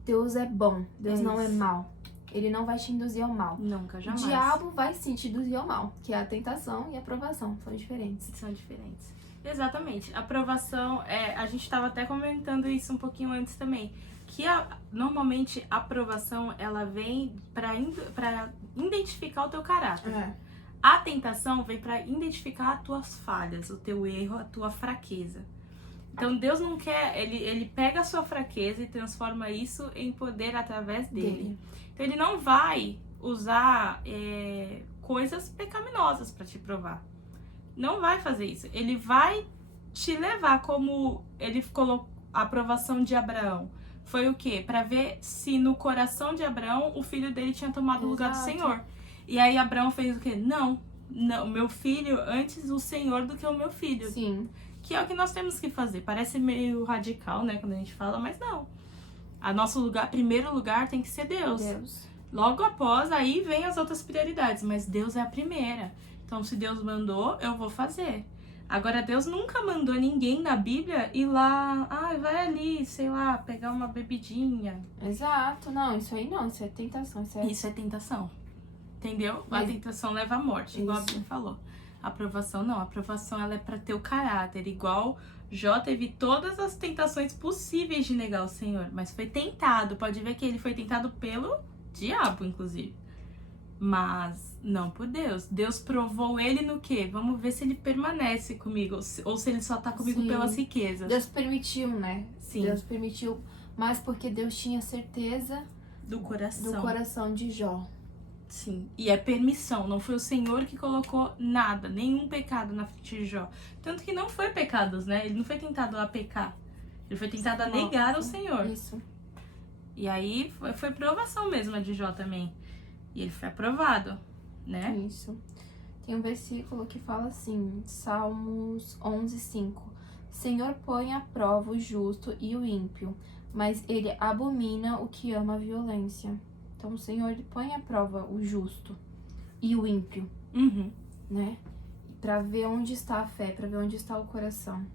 Deus é bom. Deus não é isso. mal. Ele não vai te induzir ao mal. Nunca, jamais. O diabo vai sim te induzir ao mal. Que é a tentação e a aprovação. São diferentes. São diferentes. Exatamente. A aprovação, a gente estava até comentando isso um pouquinho antes também. Que normalmente a aprovação, ela vem para identificar o teu caráter. A tentação vem para identificar as tuas falhas, o teu erro, a tua fraqueza. Então Deus não quer, ele pega a sua fraqueza e transforma isso em poder através dele. Então ele não vai usar coisas pecaminosas para te provar. Não vai fazer isso. Ele vai te levar, como ele colocou a aprovação de Abraão. Foi o quê? Para ver se no coração de Abraão o filho dele tinha tomado o lugar do Senhor. E aí Abraão fez o quê? Não, meu filho, antes o Senhor do que o meu filho. Sim. Que é o que nós temos que fazer. Parece meio radical, né, quando a gente fala, mas não. Nosso lugar, primeiro lugar tem que ser Deus. Logo após, aí vem as outras prioridades, mas Deus é a primeira. Então, se Deus mandou, eu vou fazer. Agora, Deus nunca mandou ninguém na Bíblia ir lá, vai ali, sei lá, pegar uma bebidinha. Exato. Não, isso aí não, isso é tentação. Isso é tentação. Entendeu? A tentação leva à morte, igual a Bíblia falou. A aprovação não, a aprovação ela é para ter o caráter, igual Jó teve todas as tentações possíveis de negar o Senhor, mas foi tentado, pode ver que ele foi tentado pelo diabo, inclusive, mas não por Deus. Deus provou ele no quê? Vamos ver se ele permanece comigo, ou se ele só tá comigo pelas riquezas. Deus permitiu, né? Sim. Deus permitiu, mas porque Deus tinha certeza do coração de Jó. Sim, e é permissão, não foi o Senhor que colocou nada, nenhum pecado na frente de Jó. Tanto que não foi pecados, né? Ele não foi tentado a pecar, ele foi tentado a negar o Senhor. Isso. E aí foi provação mesmo a de Jó também. E ele foi aprovado, né? Isso. Tem um versículo que fala assim, Salmos 11:5. Senhor põe à prova o justo e o ímpio, mas ele abomina o que ama a violência. Então, o Senhor ele põe à prova o justo e o ímpio, né? Pra ver onde está a fé, pra ver onde está o coração.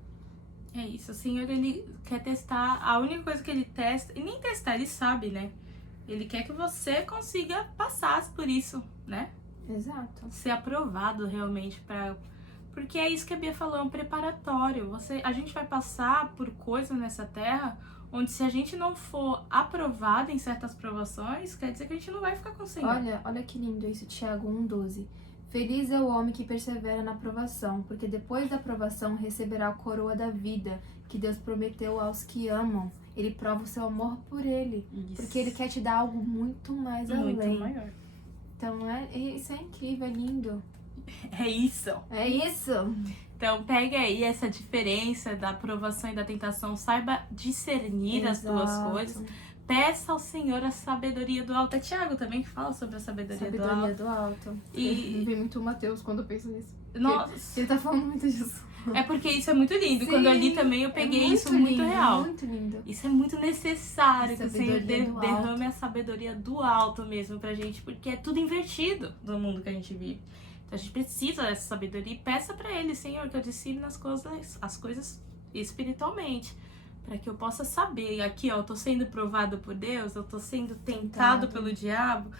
É isso, o Senhor, ele quer testar, a única coisa que ele testa, e nem testar, ele sabe, né? Ele quer que você consiga passar por isso, né? Exato. Ser aprovado realmente, porque é isso que a Bia falou, é um preparatório. A gente vai passar por coisas nessa terra onde se a gente não for aprovado em certas provações, quer dizer que a gente não vai ficar com o Senhor. Olha que lindo isso, Tiago 1:12. Feliz é o homem que persevera na provação, porque depois da provação receberá a coroa da vida que Deus prometeu aos que amam. Ele prova o seu amor por ele, Isso. porque ele quer te dar algo muito mais Muito além. maior. Então, isso é incrível, é lindo. É isso. É isso. Então, pega aí essa diferença da aprovação e da tentação. Saiba discernir as duas Exato. coisas. Peça ao Senhor a sabedoria do alto. É Tiago também que fala sobre a sabedoria do alto. Sabedoria do alto. E- Eu vi muito o Mateus quando eu penso nisso. Nossa, Ele tá falando muito disso. é porque isso é muito lindo. Quando eu li Sim, também, eu peguei é isso muito lindo, real. Muito lindo. Isso é muito necessário, que o Senhor Sabedoria do derrame a sabedoria do alto mesmo pra gente, porque é tudo invertido no mundo que a gente vive. Então a gente precisa dessa sabedoria e peça pra Ele, Senhor, que eu discerne as coisas espiritualmente, pra que eu possa saber. E aqui, ó, eu tô sendo provado por Deus, eu tô sendo tentado pelo diabo.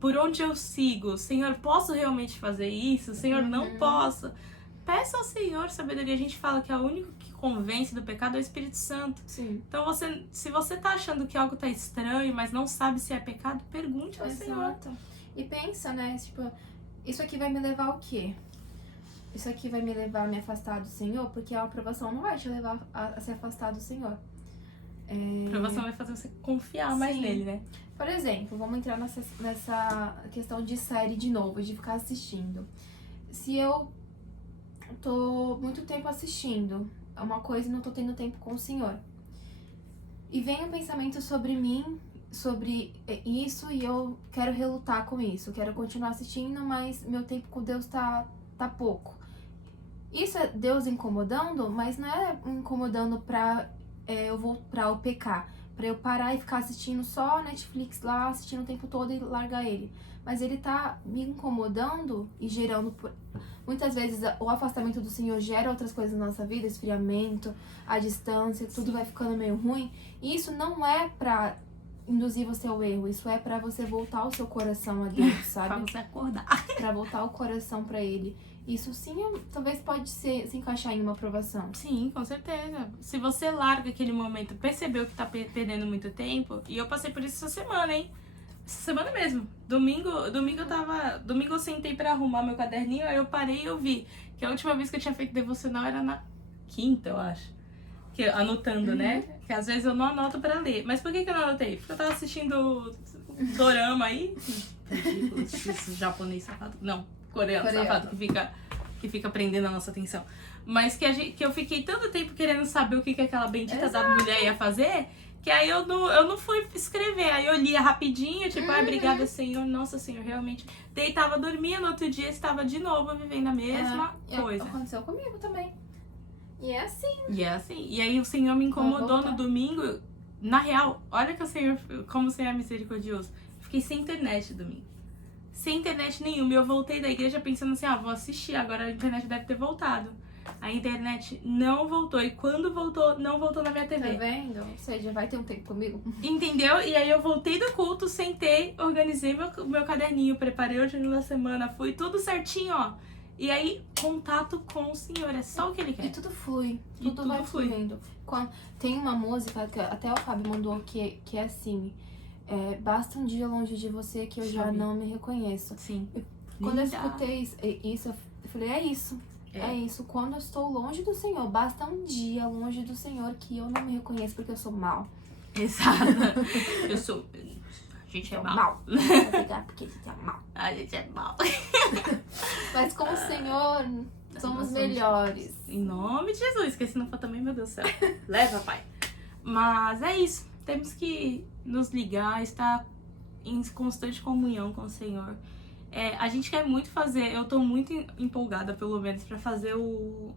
Por onde eu sigo? Senhor, posso realmente fazer isso? Senhor, não posso. Peça ao Senhor sabedoria. A gente fala que é o único que convence do pecado é o Espírito Santo. Sim. Então, se você tá achando que algo tá estranho, mas não sabe se é pecado, pergunte ao Senhor. Exato. E pensa, né? Tipo, isso aqui vai me levar ao quê? Isso aqui vai me levar a me afastar do Senhor? Porque a aprovação não vai te levar a se afastar do Senhor. A aprovação vai fazer você confiar mais Sim. nele, né? Por exemplo, vamos entrar nessa questão de série de novo, de ficar assistindo. Se eu tô muito tempo assistindo uma coisa e não tô tendo tempo com o Senhor, e vem um pensamento sobre mim, sobre isso, e eu quero relutar com isso, quero continuar assistindo, mas meu tempo com Deus tá pouco. Isso é Deus incomodando, mas não é incomodando pra eu voltar ao pecar, pra eu parar e ficar assistindo só Netflix lá, assistindo o tempo todo e largar ele. Mas ele tá me incomodando e gerando... Muitas vezes o afastamento do Senhor gera outras coisas na nossa vida, esfriamento, a distância, tudo vai ficando meio ruim. E isso não é pra induzir você ao erro, isso é pra você voltar o seu coração a Deus, sabe? Pra você acordar. Pra voltar o coração pra Ele. Isso sim, talvez pode se encaixar em uma aprovação. Sim, com certeza. Se você larga aquele momento, percebeu que tá perdendo muito tempo, e eu passei por isso essa semana, hein? Essa semana mesmo. Domingo eu sentei pra arrumar meu caderninho, aí eu parei e eu vi que a última vez que eu tinha feito devocional era na quinta, eu acho. Anotando, né? Que às vezes eu não anoto pra ler. Mas por que eu não anotei? Porque eu tava assistindo dorama aí. Ridículo, esse japonês safado. Não, coreano safado que fica prendendo a nossa atenção. Mas que eu fiquei tanto tempo querendo saber o que aquela bendita da mulher ia fazer, que aí eu não fui escrever. Aí eu lia rapidinho, tipo, obrigada, Senhor, nossa, Senhor, realmente. Deitava, dormia, no outro dia estava de novo vivendo a mesma coisa. Aconteceu comigo também. E é assim. E aí o Senhor me incomodou voltar. no domingo. Na real, olha que o Senhor, como o Senhor é misericordioso. Fiquei sem internet domingo. Sem internet nenhuma. E eu voltei da igreja pensando assim, vou assistir, agora a internet deve ter voltado. A internet não voltou. E quando voltou, não voltou na minha TV. Tá vendo? Ou seja, vai ter um tempo comigo. Entendeu? E aí eu voltei do culto, sentei, organizei meu caderninho, preparei o journal da semana, fui tudo certinho, ó. E aí, contato com o Senhor, é só o que Ele quer. E tudo flui. E Tudo tudo vai flui. fluindo. Tem uma música que até o Fábio mandou que é assim... basta um dia longe de você que eu já Sabe? não me reconheço. Sim. Quando eu Linda. escutei isso, eu falei, é isso. É isso. Quando eu estou longe do Senhor, basta um dia longe do Senhor que eu não me reconheço porque eu sou mal. Exato. Eu sou... A gente é mal. Vou pegar porque a gente é mal. A gente é mal. Mas com o Senhor, somos melhores. Em nome de Jesus, que se não for também, meu Deus do céu. Leva, Pai. Mas é isso. Temos que nos ligar, estar em constante comunhão com o Senhor. A gente quer muito fazer, eu tô muito empolgada, pelo menos, pra fazer o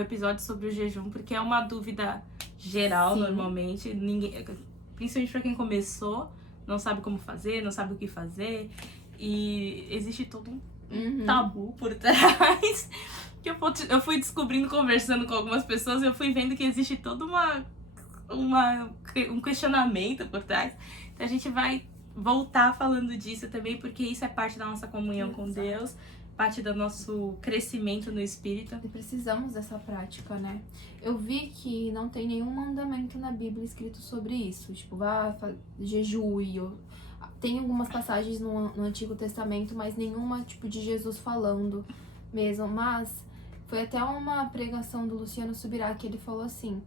episódio sobre o jejum, porque é uma dúvida geral, Sim. normalmente. Principalmente pra quem começou, não sabe como fazer, não sabe o que fazer. E existe todo um tabu por trás. Que eu fui descobrindo, conversando com algumas pessoas, eu fui vendo que existe todo um questionamento por trás. Então a gente vai voltar falando disso também, porque isso é parte da nossa comunhão com Deus, parte do nosso crescimento no Espírito. E precisamos dessa prática, né? Eu vi que não tem nenhum mandamento na Bíblia escrito sobre isso. Tipo, jejue. Tem algumas passagens no Antigo Testamento, mas nenhuma tipo de Jesus falando mesmo. Mas foi até uma pregação do Luciano Subirá que ele falou assim: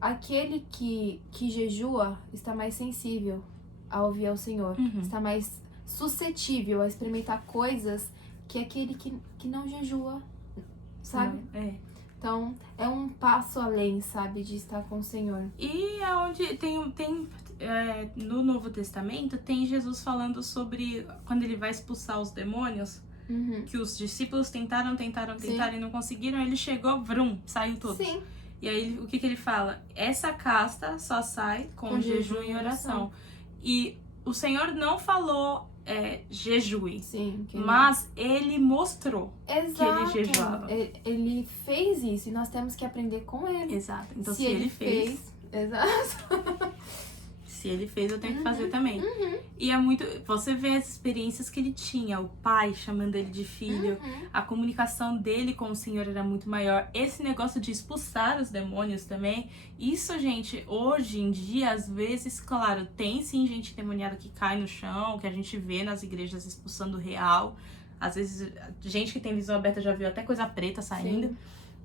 aquele que jejua está mais sensível a ouvir ao Senhor, está mais suscetível a experimentar coisas que aquele que não jejua, sabe? Então, é um passo além, sabe, de estar com o Senhor. E é onde no Novo Testamento, tem Jesus falando sobre quando ele vai expulsar os demônios, que os discípulos tentaram e não conseguiram, ele chegou, saiu todos. Sim. E aí, o que ele fala? Essa casta só sai com jejum e oração. E o Senhor não falou jejue, mas ele mostrou que ele jejuava. Ele fez isso e nós temos que aprender com ele. Exato. Então, se ele fez... Exato. Se ele fez, eu tenho que fazer também. E é muito... Você vê as experiências que ele tinha. O pai chamando ele de filho. A comunicação dele com o Senhor era muito maior. Esse negócio de expulsar os demônios também. Isso, gente, hoje em dia, às vezes, claro, tem sim gente demoniada que cai no chão, que a gente vê nas igrejas expulsando real. Às vezes, gente que tem visão aberta já viu até coisa preta saindo. Sim.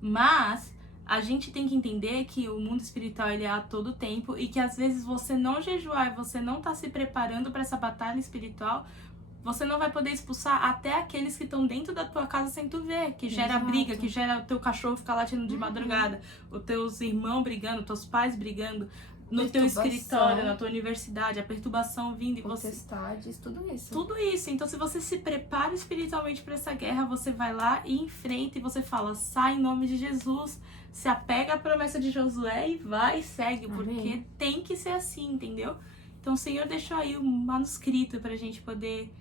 Mas... a gente tem que entender que o mundo espiritual ele é a todo tempo e que às vezes você não jejuar e você não tá se preparando para essa batalha espiritual, você não vai poder expulsar até aqueles que estão dentro da tua casa sem tu ver, que gera briga, que gera o teu cachorro ficar latindo de madrugada, os teus irmãos brigando, teus pais brigando, no teu escritório, na tua universidade, a perturbação vindo e você... Potestades, tudo isso. Tudo isso. Então, se você se prepara espiritualmente para essa guerra, você vai lá e enfrenta e você fala, sai em nome de Jesus, se apega à promessa de Josué e vai e segue, Amém. Porque tem que ser assim, entendeu? Então, o Senhor deixou aí um manuscrito pra gente poder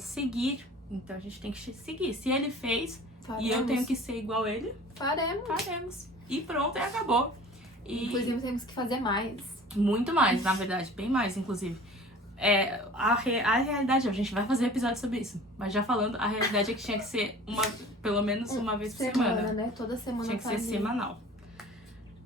seguir. Então, a gente tem que seguir. Se Ele fez e eu tenho que ser igual a Ele, faremos. E pronto, e acabou. Inclusive, temos que fazer mais. Muito mais, na verdade. Bem mais, inclusive. A realidade, a gente vai fazer episódio sobre isso. Mas já falando, a realidade é que tinha que ser pelo menos uma vez por semana. Né? Toda semana tinha que ser semanal.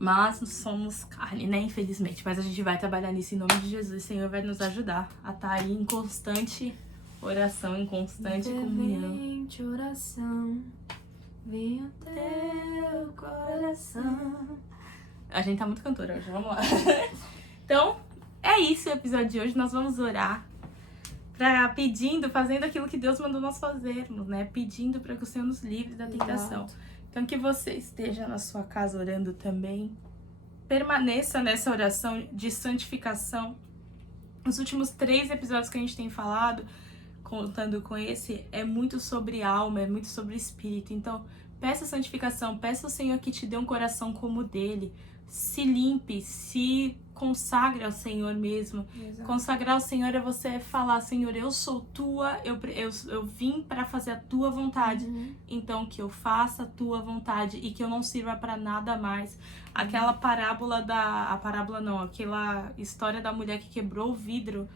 Mas somos carne, né? Infelizmente. Mas a gente vai trabalhar nisso em nome de Jesus. O Senhor vai nos ajudar a estar aí em constante oração, em constante comunhão. Oração, vem o teu coração. A gente tá muito cantora hoje, vamos lá. Então, é isso o episódio de hoje. Nós vamos orar fazendo aquilo que Deus mandou nós fazermos, né? Pedindo para que o Senhor nos livre da tentação. Exato. Então, que você esteja na sua casa orando também. Permaneça nessa oração de santificação. Os últimos 3 episódios que a gente tem falado, contando com esse, é muito sobre alma, é muito sobre espírito. Então, peça santificação, peça ao Senhor que te dê um coração como o dele. Se limpe, se consagre ao Senhor mesmo. Exato. Consagrar ao Senhor é você falar, Senhor, eu sou tua, eu vim para fazer a tua vontade. Então que eu faça a tua vontade e que eu não sirva para nada mais. Aquela aquela história da mulher que quebrou o vidro,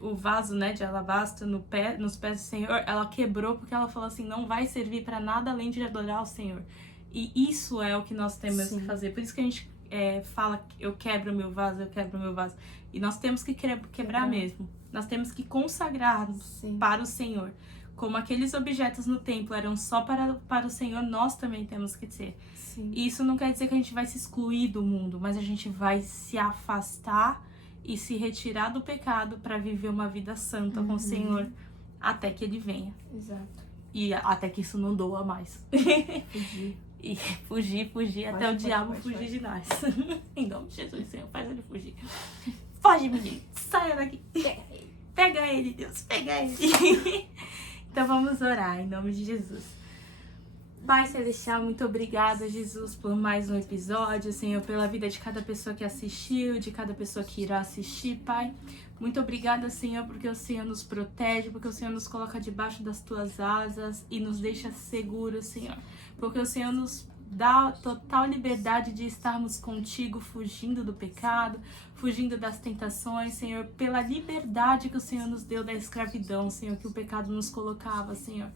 o vaso, né, de alabastro nos pés do Senhor, ela quebrou porque ela falou assim, não vai servir para nada além de adorar o Senhor. E isso é o que nós temos que fazer. Por isso que a gente fala, eu quebro o meu vaso. E nós temos que quebrar mesmo. Nós temos que consagrar-nos para o Senhor. Como aqueles objetos no templo eram só para o Senhor, nós também temos que ser. E isso não quer dizer que a gente vai se excluir do mundo, mas a gente vai se afastar e se retirar do pecado para viver uma vida santa com o Senhor até que Ele venha. Exato. E até que isso não doa mais. Fugir. E fugir até o diabo fugir de nós. Em nome de Jesus, Senhor, faz ele fugir. Foge, menino, saia daqui. Pega ele, Deus, pega ele. Então vamos orar em nome de Jesus. Pai Celestial, muito obrigada, Jesus, por mais um episódio, Senhor, pela vida de cada pessoa que assistiu, de cada pessoa que irá assistir, Pai. Muito obrigada, Senhor, porque o Senhor nos protege, porque o Senhor nos coloca debaixo das tuas asas e nos deixa seguros, Senhor. Porque o Senhor nos dá total liberdade de estarmos contigo, fugindo do pecado, fugindo das tentações, Senhor, pela liberdade que o Senhor nos deu da escravidão, Senhor, que o pecado nos colocava, Senhor.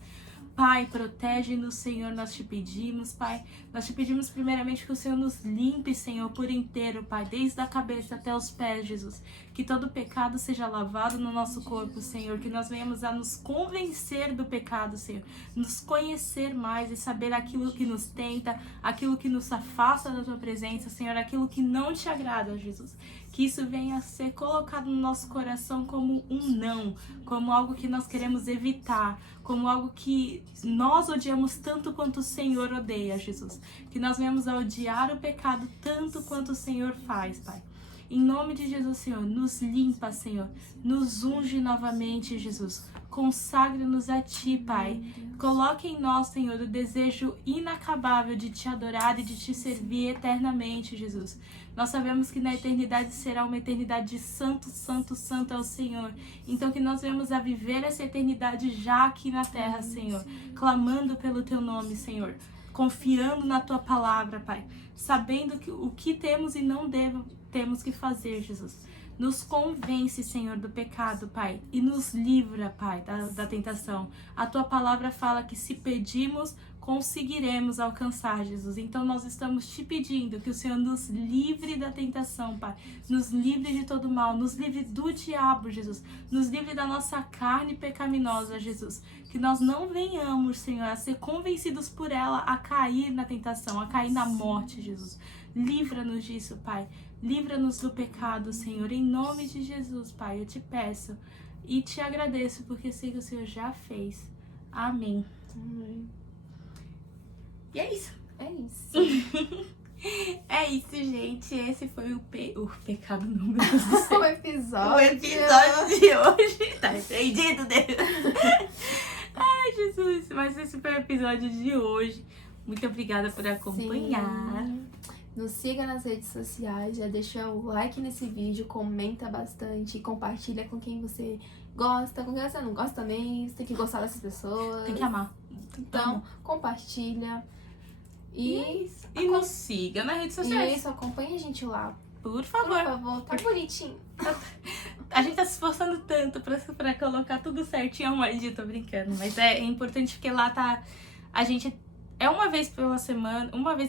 Pai, protege-nos, Senhor, nós te pedimos, Pai. Nós te pedimos primeiramente que o Senhor nos limpe, Senhor, por inteiro, Pai, desde a cabeça até os pés, Jesus. Que que todo pecado seja lavado no nosso corpo, Senhor, que nós venhamos a nos convencer do pecado, Senhor, nos conhecer mais e saber aquilo que nos tenta, aquilo que nos afasta da Tua presença, Senhor, aquilo que não Te agrada, Jesus. Que isso venha a ser colocado no nosso coração como um não, como algo que nós queremos evitar, como algo que nós odiamos tanto quanto o Senhor odeia, Jesus. Que nós venhamos a odiar o pecado tanto quanto o Senhor faz, Pai. Em nome de Jesus, Senhor, nos limpa, Senhor, nos unge novamente, Jesus. Consagra-nos a Ti, Pai. Coloque em nós, Senhor, o desejo inacabável de Te adorar e de Te servir eternamente, Jesus. Nós sabemos que na eternidade será uma eternidade de santo, santo, santo ao Senhor. Então que nós venhamos a viver essa eternidade já aqui na terra, Senhor. Clamando pelo Teu nome, Senhor. Confiando na Tua palavra, Pai. Sabendo o que temos e não temos que fazer, Jesus. Nos convence, Senhor, do pecado, Pai, e nos livra, Pai, da tentação. A Tua palavra fala que se pedimos, conseguiremos alcançar, Jesus. Então nós estamos Te pedindo que o Senhor nos livre da tentação, Pai. Nos livre de todo mal, nos livre do diabo, Jesus. Nos livre da nossa carne pecaminosa, Jesus. Que nós não venhamos, Senhor, a ser convencidos por ela a cair na tentação, a cair na morte, Jesus. Livra-nos disso, Pai. Livra-nos do pecado, Senhor, em nome de Jesus, Pai, eu Te peço e Te agradeço, porque sei que o Senhor já fez. Amém. Amém. E é isso. É isso. É isso, gente. Esse foi o pecado número 6. O episódio. O episódio de hoje. Tá repreendido, Deus. Ai, Jesus. Mas esse foi o episódio de hoje. Muito obrigada por acompanhar. Sim. Nos siga nas redes sociais, já deixa o like nesse vídeo, comenta bastante, compartilha com quem você gosta, com quem você não gosta também, você tem que gostar dessas pessoas. Tem que amar. Então, compartilha. E nos siga nas redes sociais. Isso, acompanha a gente lá. Por favor. Por favor, tá bonitinho. A gente tá se esforçando tanto pra colocar tudo certinho arrumadinho, tô brincando. Mas é importante porque lá tá... A gente... É uma vez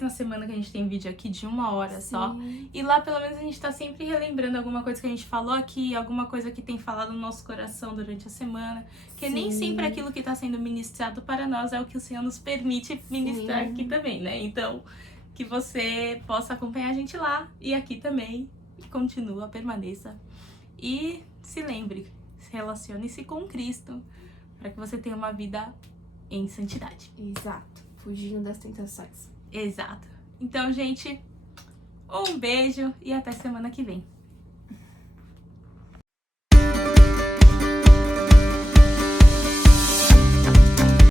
na semana que a gente tem vídeo aqui de 1 hora só. E lá, pelo menos, a gente tá sempre relembrando alguma coisa que a gente falou aqui, alguma coisa que tem falado no nosso coração durante a semana. Que nem sempre aquilo que tá sendo ministrado para nós é o que o Senhor nos permite ministrar aqui também, né? Então, que você possa acompanhar a gente lá e aqui também. E continua, permaneça. E se lembre, se relacione-se com Cristo para que você tenha uma vida em santidade. Exato. Fugindo das tentações. Exato. Então, gente, um beijo e até semana que vem.